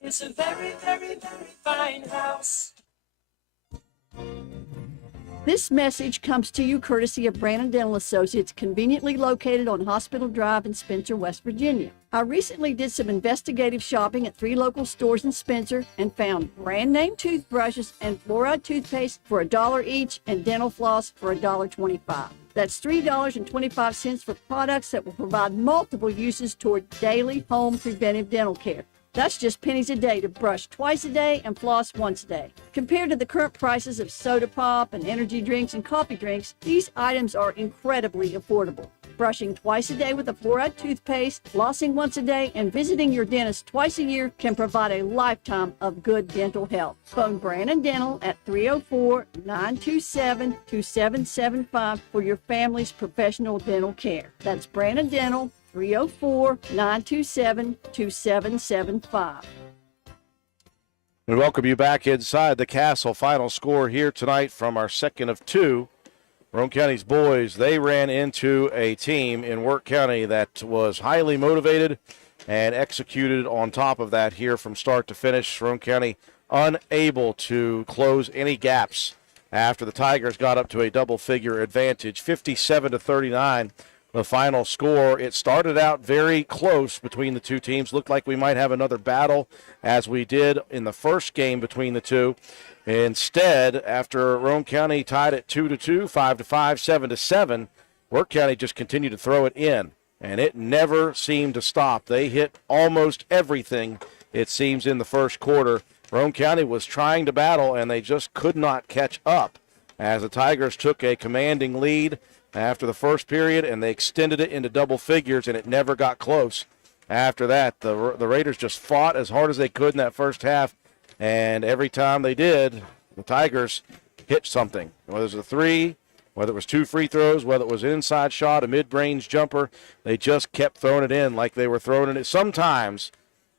It's a very, very, very fine house. This message comes to you courtesy of Brandon Dental Associates, conveniently located on Hospital Drive in Spencer, West Virginia. I recently did some investigative shopping at 3 local stores in Spencer and found brand name toothbrushes and fluoride toothpaste for $1 each and dental floss for $1.25. That's $3.25 for products that will provide multiple uses toward daily home preventive dental care. That's just pennies a day to brush twice a day and floss once a day. Compared to the current prices of soda pop and energy drinks and coffee drinks, these items are incredibly affordable. Brushing twice a day with a fluoride toothpaste, flossing once a day, and visiting your dentist twice a year can provide a lifetime of good dental health. Phone Brandon Dental at 304-927-2775 for your family's professional dental care. That's Brandon Dental, 304-927-2775. We welcome you back inside the Castle. Final score here tonight from our second of two. Roane County's boys, they ran into a team in Wirt County that was highly motivated and executed on top of that here from start to finish. Roane County unable to close any gaps after the Tigers got up to a double-figure advantage, 57-39. The final score. It started out very close between the two teams. Looked like we might have another battle as we did in the first game between the two. Instead, after Roane County tied at 2-2, 5-5, 7-7, Wirt County just continued to throw it in, and it never seemed to stop. They hit almost everything, it seems, in the first quarter. Roane County was trying to battle, and they just could not catch up as the Tigers took a commanding lead after the first period, and they extended it into double figures, and it never got close. After that, the Raiders just fought as hard as they could in that first half, and every time they did, the Tigers hit something. Whether it was a three, whether it was 2 free throws, whether it was an inside shot, a mid-range jumper, they just kept throwing it in like they were throwing it. Sometimes,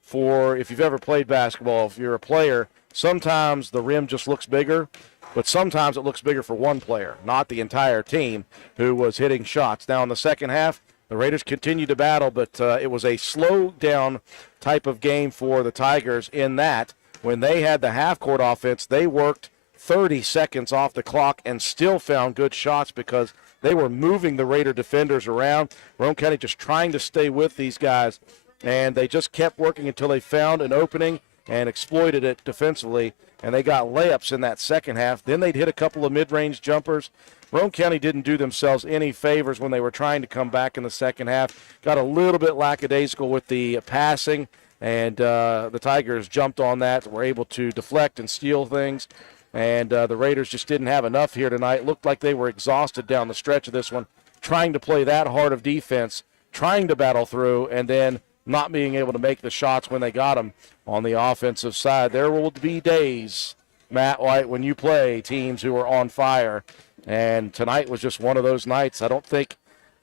if you've ever played basketball, if you're a player, sometimes the rim just looks bigger, but sometimes it looks bigger for one player, not the entire team who was hitting shots. Now in the second half, the Raiders continued to battle, but it was a slow-down type of game for the Tigers in that when they had the half-court offense, they worked 30 seconds off the clock and still found good shots because they were moving the Raider defenders around. Roane County just trying to stay with these guys, and they just kept working until they found an opening and exploited it defensively, and they got layups in that second half. Then they'd hit a couple of mid-range jumpers. Roane County didn't do themselves any favors when they were trying to come back in the second half. Got a little bit lackadaisical with the passing, and the Tigers jumped on that, were able to deflect and steal things, and the Raiders just didn't have enough here tonight. Looked like they were exhausted down the stretch of this one, trying to play that hard of defense, trying to battle through, and then not being able to make the shots when they got them on the offensive side. There will be days, Matt White, when you play teams who are on fire, and tonight was just one of those nights. I don't think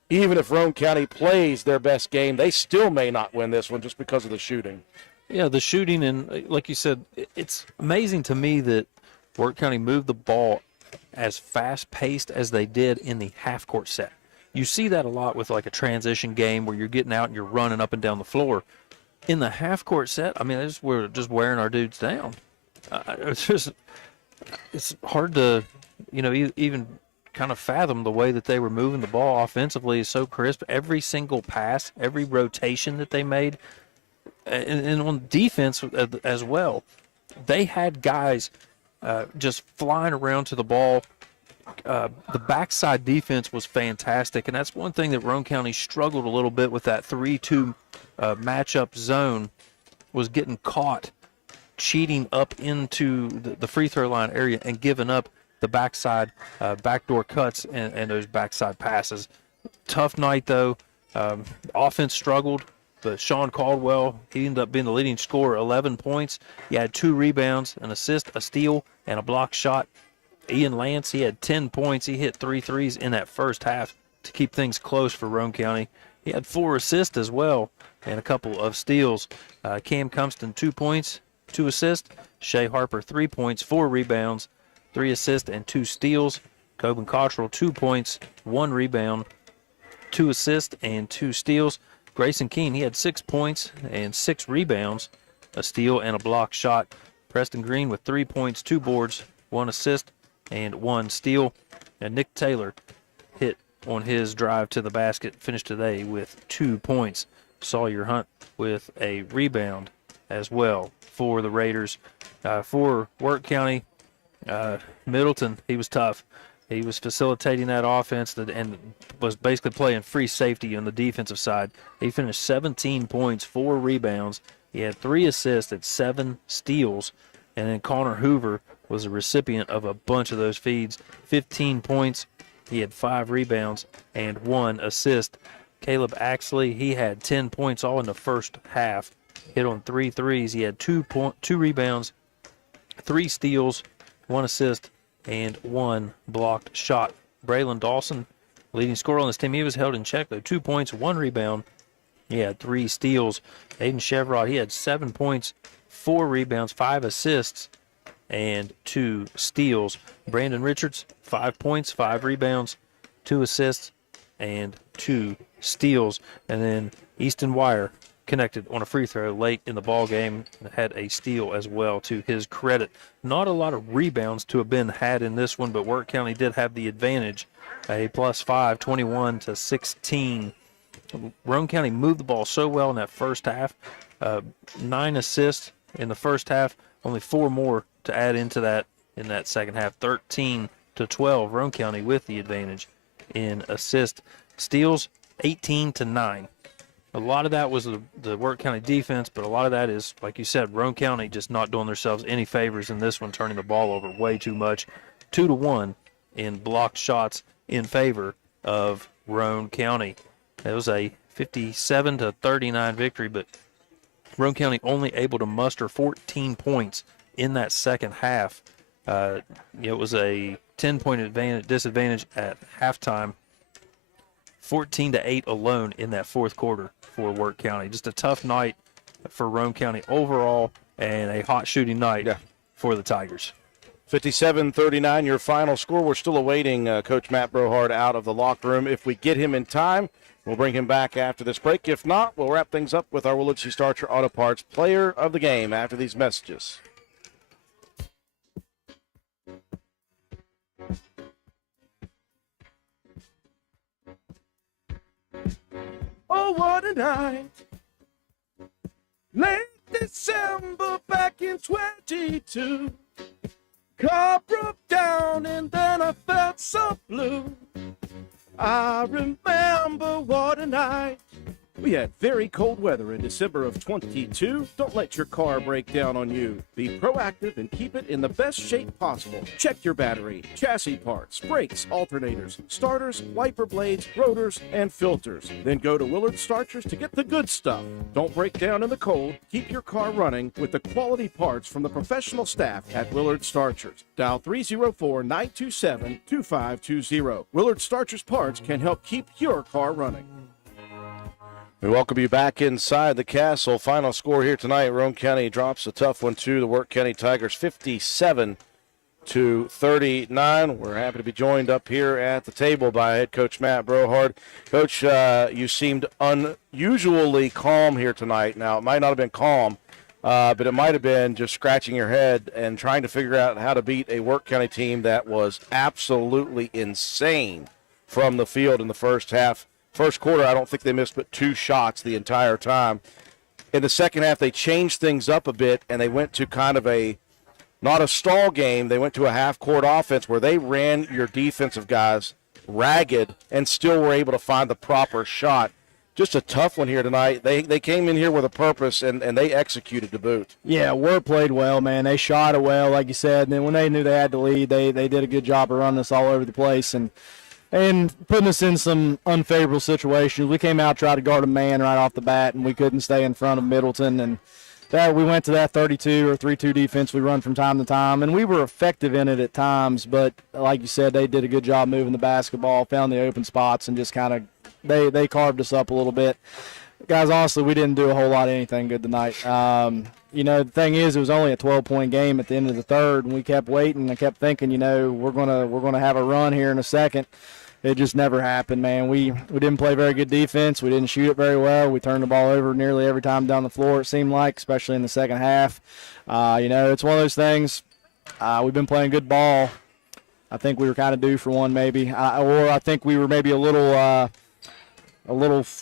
even if Roane County plays their best game, they still may not win this one just because of the shooting. Yeah, the shooting, and like you said, it's amazing to me that Wirt County moved the ball as fast-paced as they did in the half-court set. You see that a lot with like a transition game where you're getting out and you're running up and down the floor. In the half-court set, I mean, we're just wearing our dudes down. It's hard to, even kind of fathom the way that they were moving the ball offensively is so crisp. Every single pass, every rotation that they made, and on defense as well, they had guys just flying around to the ball. The backside defense was fantastic, and that's one thing that Roane County struggled a little bit with. That 3-2 matchup zone was getting caught cheating up into the free throw line area and giving up the backside backdoor cuts and those backside passes. Tough night, though. Offense struggled, but Sean Caldwell, he ended up being the leading scorer, 11 points. He had 2 rebounds, an assist, a steal, and a block shot. Ian Lance, he had 10 points. He hit 3 threes in that first half to keep things close for Roane County. He had 4 assists as well and a couple of steals. Cam Cumston, 2 points, 2 assists. Shea Harper, 3 points, 4 rebounds, 3 assists, and 2 steals. Coben Cottrell, 2 points, 1 rebound, 2 assists, and 2 steals. Grayson Keene, he had 6 points and 6 rebounds, a steal, and a block shot. Preston Green with 3 points, 2 boards, 1 assist, and 1 steal. And Nick Taylor hit on his drive to the basket, finished today with 2 points. Sawyer Hunt with a rebound as well for the Raiders. For Wirt County, Middleton, he was tough. He was facilitating that offense and was basically playing free safety on the defensive side. He finished 17 points, 4 rebounds. He had 3 assists and 7 steals. And then Connor Hoover was a recipient of a bunch of those feeds. 15 points. He had 5 rebounds and 1 assist. Caleb Axley, he had 10 points all in the first half. Hit on 3 threes. He had 2 rebounds, 3 steals, 1 assist, and 1 blocked shot. Braylon Dawson, leading scorer on this team, he was held in check, though. 2 points, 1 rebound. He had 3 steals. Aiden Chevrod, he had 7 points, 4 rebounds, 5 assists, and 2 steals. Brandon Richards, 5 points, 5 rebounds, 2 assists, and 2 steals. And then Easton Wire connected on a free throw late in the ball game and had a steal as well to his credit. Not a lot of rebounds to have been had in this one, but Wirt County did have the advantage. A +5, 21-16. Roane County moved the ball so well in that first half. 9 assists in the first half, only 4 more to add into that in that second half. 13-12, Roane County with the advantage in assist. Steals, 18-9. A lot of that was the Wirt County defense, but a lot of that is, like you said, Roane County just not doing themselves any favors in this one, turning the ball over way too much. 2-1 in blocked shots in favor of Roane County. It was a 57-39 victory, but Roane County only able to muster 14 points in that second half. It was a 10-point disadvantage at halftime. 14-8 alone in that fourth quarter for Wirt County. Just a tough night for Roane County overall, and a hot shooting night for the Tigers. 57-39, your final score. We're still awaiting Coach Matt Brohard out of the locker room. If we get him in time, we'll bring him back after this break. If not, we'll wrap things up with our Willard C. Starcher Auto Parts Player of the Game after these messages. Oh, what a night. Late December back in 22. Car broke down and then I felt so blue. I remember what a night. We had very cold weather in December of 22. Don't let your car break down on you. Be proactive and keep it in the best shape possible. Check your battery, chassis parts, brakes, alternators, starters, wiper blades, rotors, and filters. Then go to Willard Starchers to get the good stuff. Don't break down in the cold. Keep your car running with the quality parts from the professional staff at Willard Starchers. Dial 304-927-2520. Willard Starchers parts can help keep your car running. We welcome you back inside the castle. Final score here tonight, Roane County drops a tough one to the Wirt County Tigers, 57-39. We're happy to be joined up here at the table by head coach Matt Brohard. Coach, you seemed unusually calm here tonight. Now, it might not have been calm, but it might have been just scratching your head and trying to figure out how to beat a Wirt County team that was absolutely insane from the field in the first half. First quarter, I don't think they missed but 2 shots the entire time. In the second half, they changed things up a bit, and they went to kind of not a stall game. They went to a half-court offense where they ran your defensive guys ragged and still were able to find the proper shot. Just a tough one here tonight. They came in here with a purpose, and they executed to boot. Yeah, Wirt played well, man. They shot it well, like you said. And then when they knew they had to lead, they did a good job of running us all over the place and putting us in some unfavorable situations. We came out, tried to guard a man right off the bat, and we couldn't stay in front of Middleton. And that we went to that 32 or 3-2 defense we run from time to time, and we were effective in it at times. But like you said, they did a good job moving the basketball, found the open spots, and just kind of they carved us up a little bit. Guys, honestly, we didn't do a whole lot of anything good tonight. The thing is, it was only a 12-point game at the end of the third, and we kept waiting and kept thinking, we're gonna have a run here in a second. It just never happened, man. We didn't play very good defense. We didn't shoot it very well. We turned the ball over nearly every time down the floor, it seemed like, especially in the second half. It's one of those things. We've been playing good ball. I think we were kind of due for one maybe. Or I think we were maybe a little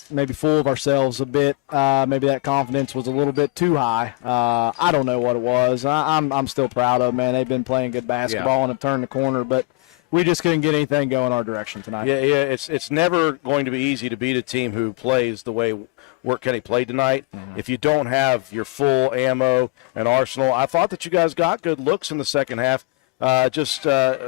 maybe full of ourselves a bit. Maybe that confidence was a little bit too high. I don't know what it was. I'm still proud of them, man. They've been playing good basketball and have turned the corner, but we just couldn't get anything going our direction tonight. Yeah, it's never going to be easy to beat a team who plays the way Wirt County played tonight. Mm-hmm. If you don't have your full ammo and arsenal, I thought that you guys got good looks in the second half.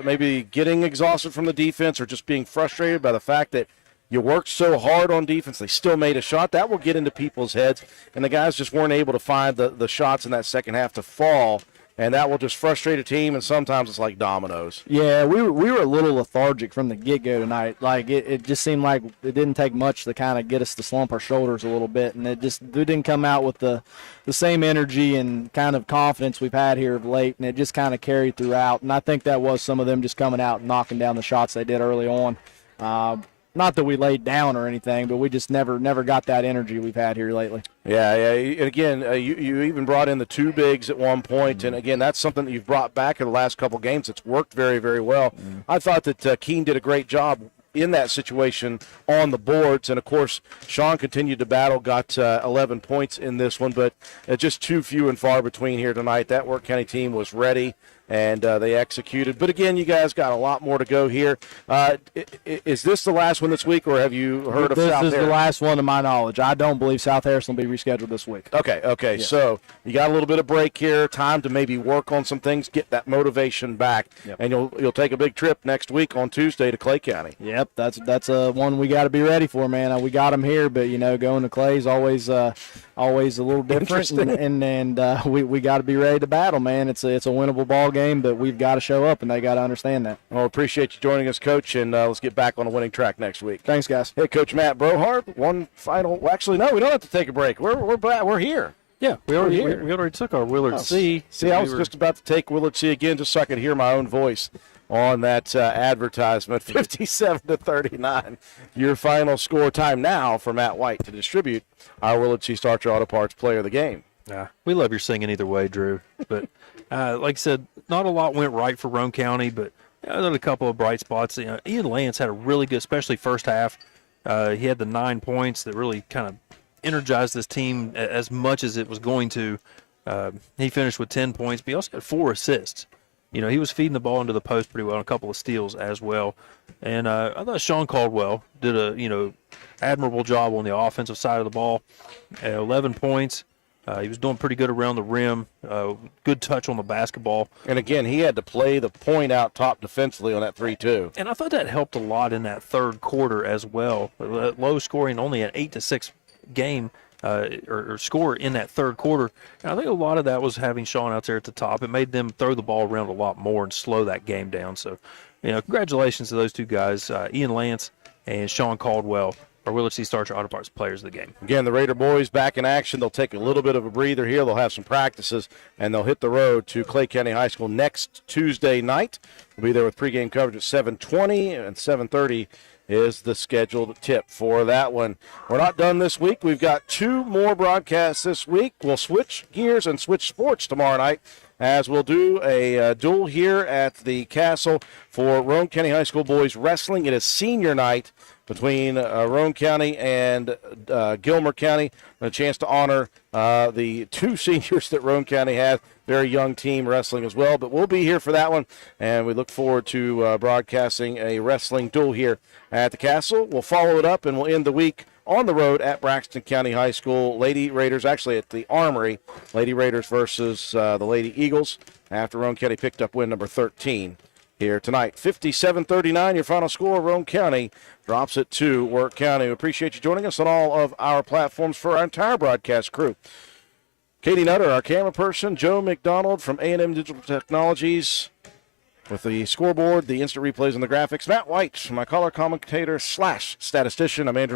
Maybe getting exhausted from the defense or just being frustrated by the fact that you worked so hard on defense, they still made a shot. That will get into people's heads, and the guys just weren't able to find the shots in that second half to fall and that will just frustrate a team, and sometimes it's like dominoes. Yeah, we were a little lethargic from the get-go tonight. Like, it just seemed like it didn't take much to kind of get us to slump our shoulders a little bit, and we didn't come out with the same energy and kind of confidence we've had here of late, and it just kind of carried throughout. And I think that was some of them just coming out and knocking down the shots they did early on. Not that we laid down or anything, but we just never got that energy we've had here lately. Yeah. And again, you even brought in the two bigs at one point, and again, that's something that you've brought back in the last couple games. It's worked very, very well. I thought that Keene did a great job in that situation on the boards, and of course, Sean continued to battle, got 11 points in this one, but just too few and far between here tonight. That Wirt County team was ready, and they executed. But again, you guys got a lot more to go here. Is this the last one this week, or have you heard of South Harris? This is the last one to my knowledge. I don't believe South Harris will be rescheduled this week. Okay. Yes. So you got a little bit of break here, time to maybe work on some things, get that motivation back, and you'll take a big trip next week on Tuesday to Clay County. Yep, that's a one we got to be ready for, man. We got them here, but going to Clay's always a little different, and we got to be ready to battle, man. It's a winnable ball game, but we've got to show up, and they got to understand that. Well, appreciate you joining us, Coach, and let's get back on the winning track next week. Thanks, guys. Hey, Coach Matt Brohart, one final. Well, actually, no, we don't have to take a break. We're back. We're here. Yeah, we already took our Willard C. See, I was just about to take Willard C again, just so I could hear my own voice on that advertisement. 57-39, your final score. Time now for Matt White to distribute our Willard C. Starcher Auto Parts Player of the Game. We love your singing either way, Drew. But like I said, not a lot went right for Roane County, but there were a couple of bright spots. Ian Lance had a really good, especially first half. He had the 9 points that really kind of energized this team as much as it was going to. He finished with 10 points, but he also had 4 assists. He was feeding the ball into the post pretty well, and a couple of steals as well. And I thought Sean Caldwell did a admirable job on the offensive side of the ball. 11 points. He was doing pretty good around the rim. Good touch on the basketball. And again, he had to play the point out top defensively on that 3-2. And I thought that helped a lot in that third quarter as well. Low scoring, only an 8-6 game. Or score in that third quarter. And I think a lot of that was having Sean out there at the top. It made them throw the ball around a lot more and slow that game down. So, congratulations to those two guys, Ian Lance and Sean Caldwell, our Willard C. Starcher Auto Parts Players of the Game. Again, the Raider boys back in action. They'll take a little bit of a breather here. They'll have some practices, and they'll hit the road to Clay County High School next Tuesday night. We'll be there with pregame coverage at 7:20 and 7:30. Is the scheduled tip for that one. We're not done this week. We've got 2 more broadcasts this week. We'll switch gears and switch sports tomorrow night, as we'll do a duel here at the Castle for Roane County High School boys wrestling. It is senior night between Roane County and Gilmer County. A chance to honor the 2 seniors that Roane County has. Very young team wrestling as well, but we'll be here for that one, and we look forward to broadcasting a wrestling duel here at the Castle. We'll follow it up, and we'll end the week on the road at Braxton County High School. Lady Raiders, actually at the Armory, Lady Raiders versus the Lady Eagles, after Roane County picked up win number 13 here tonight. 57-39, your final score. Roane County drops it to Wirt County. We appreciate you joining us on all of our platforms for our entire broadcast crew. Katie Nutter, our camera person, Joe McDonald from A&M Digital Technologies with the scoreboard, the instant replays, and the graphics. Matt White, my color commentator / statistician. I'm Andrew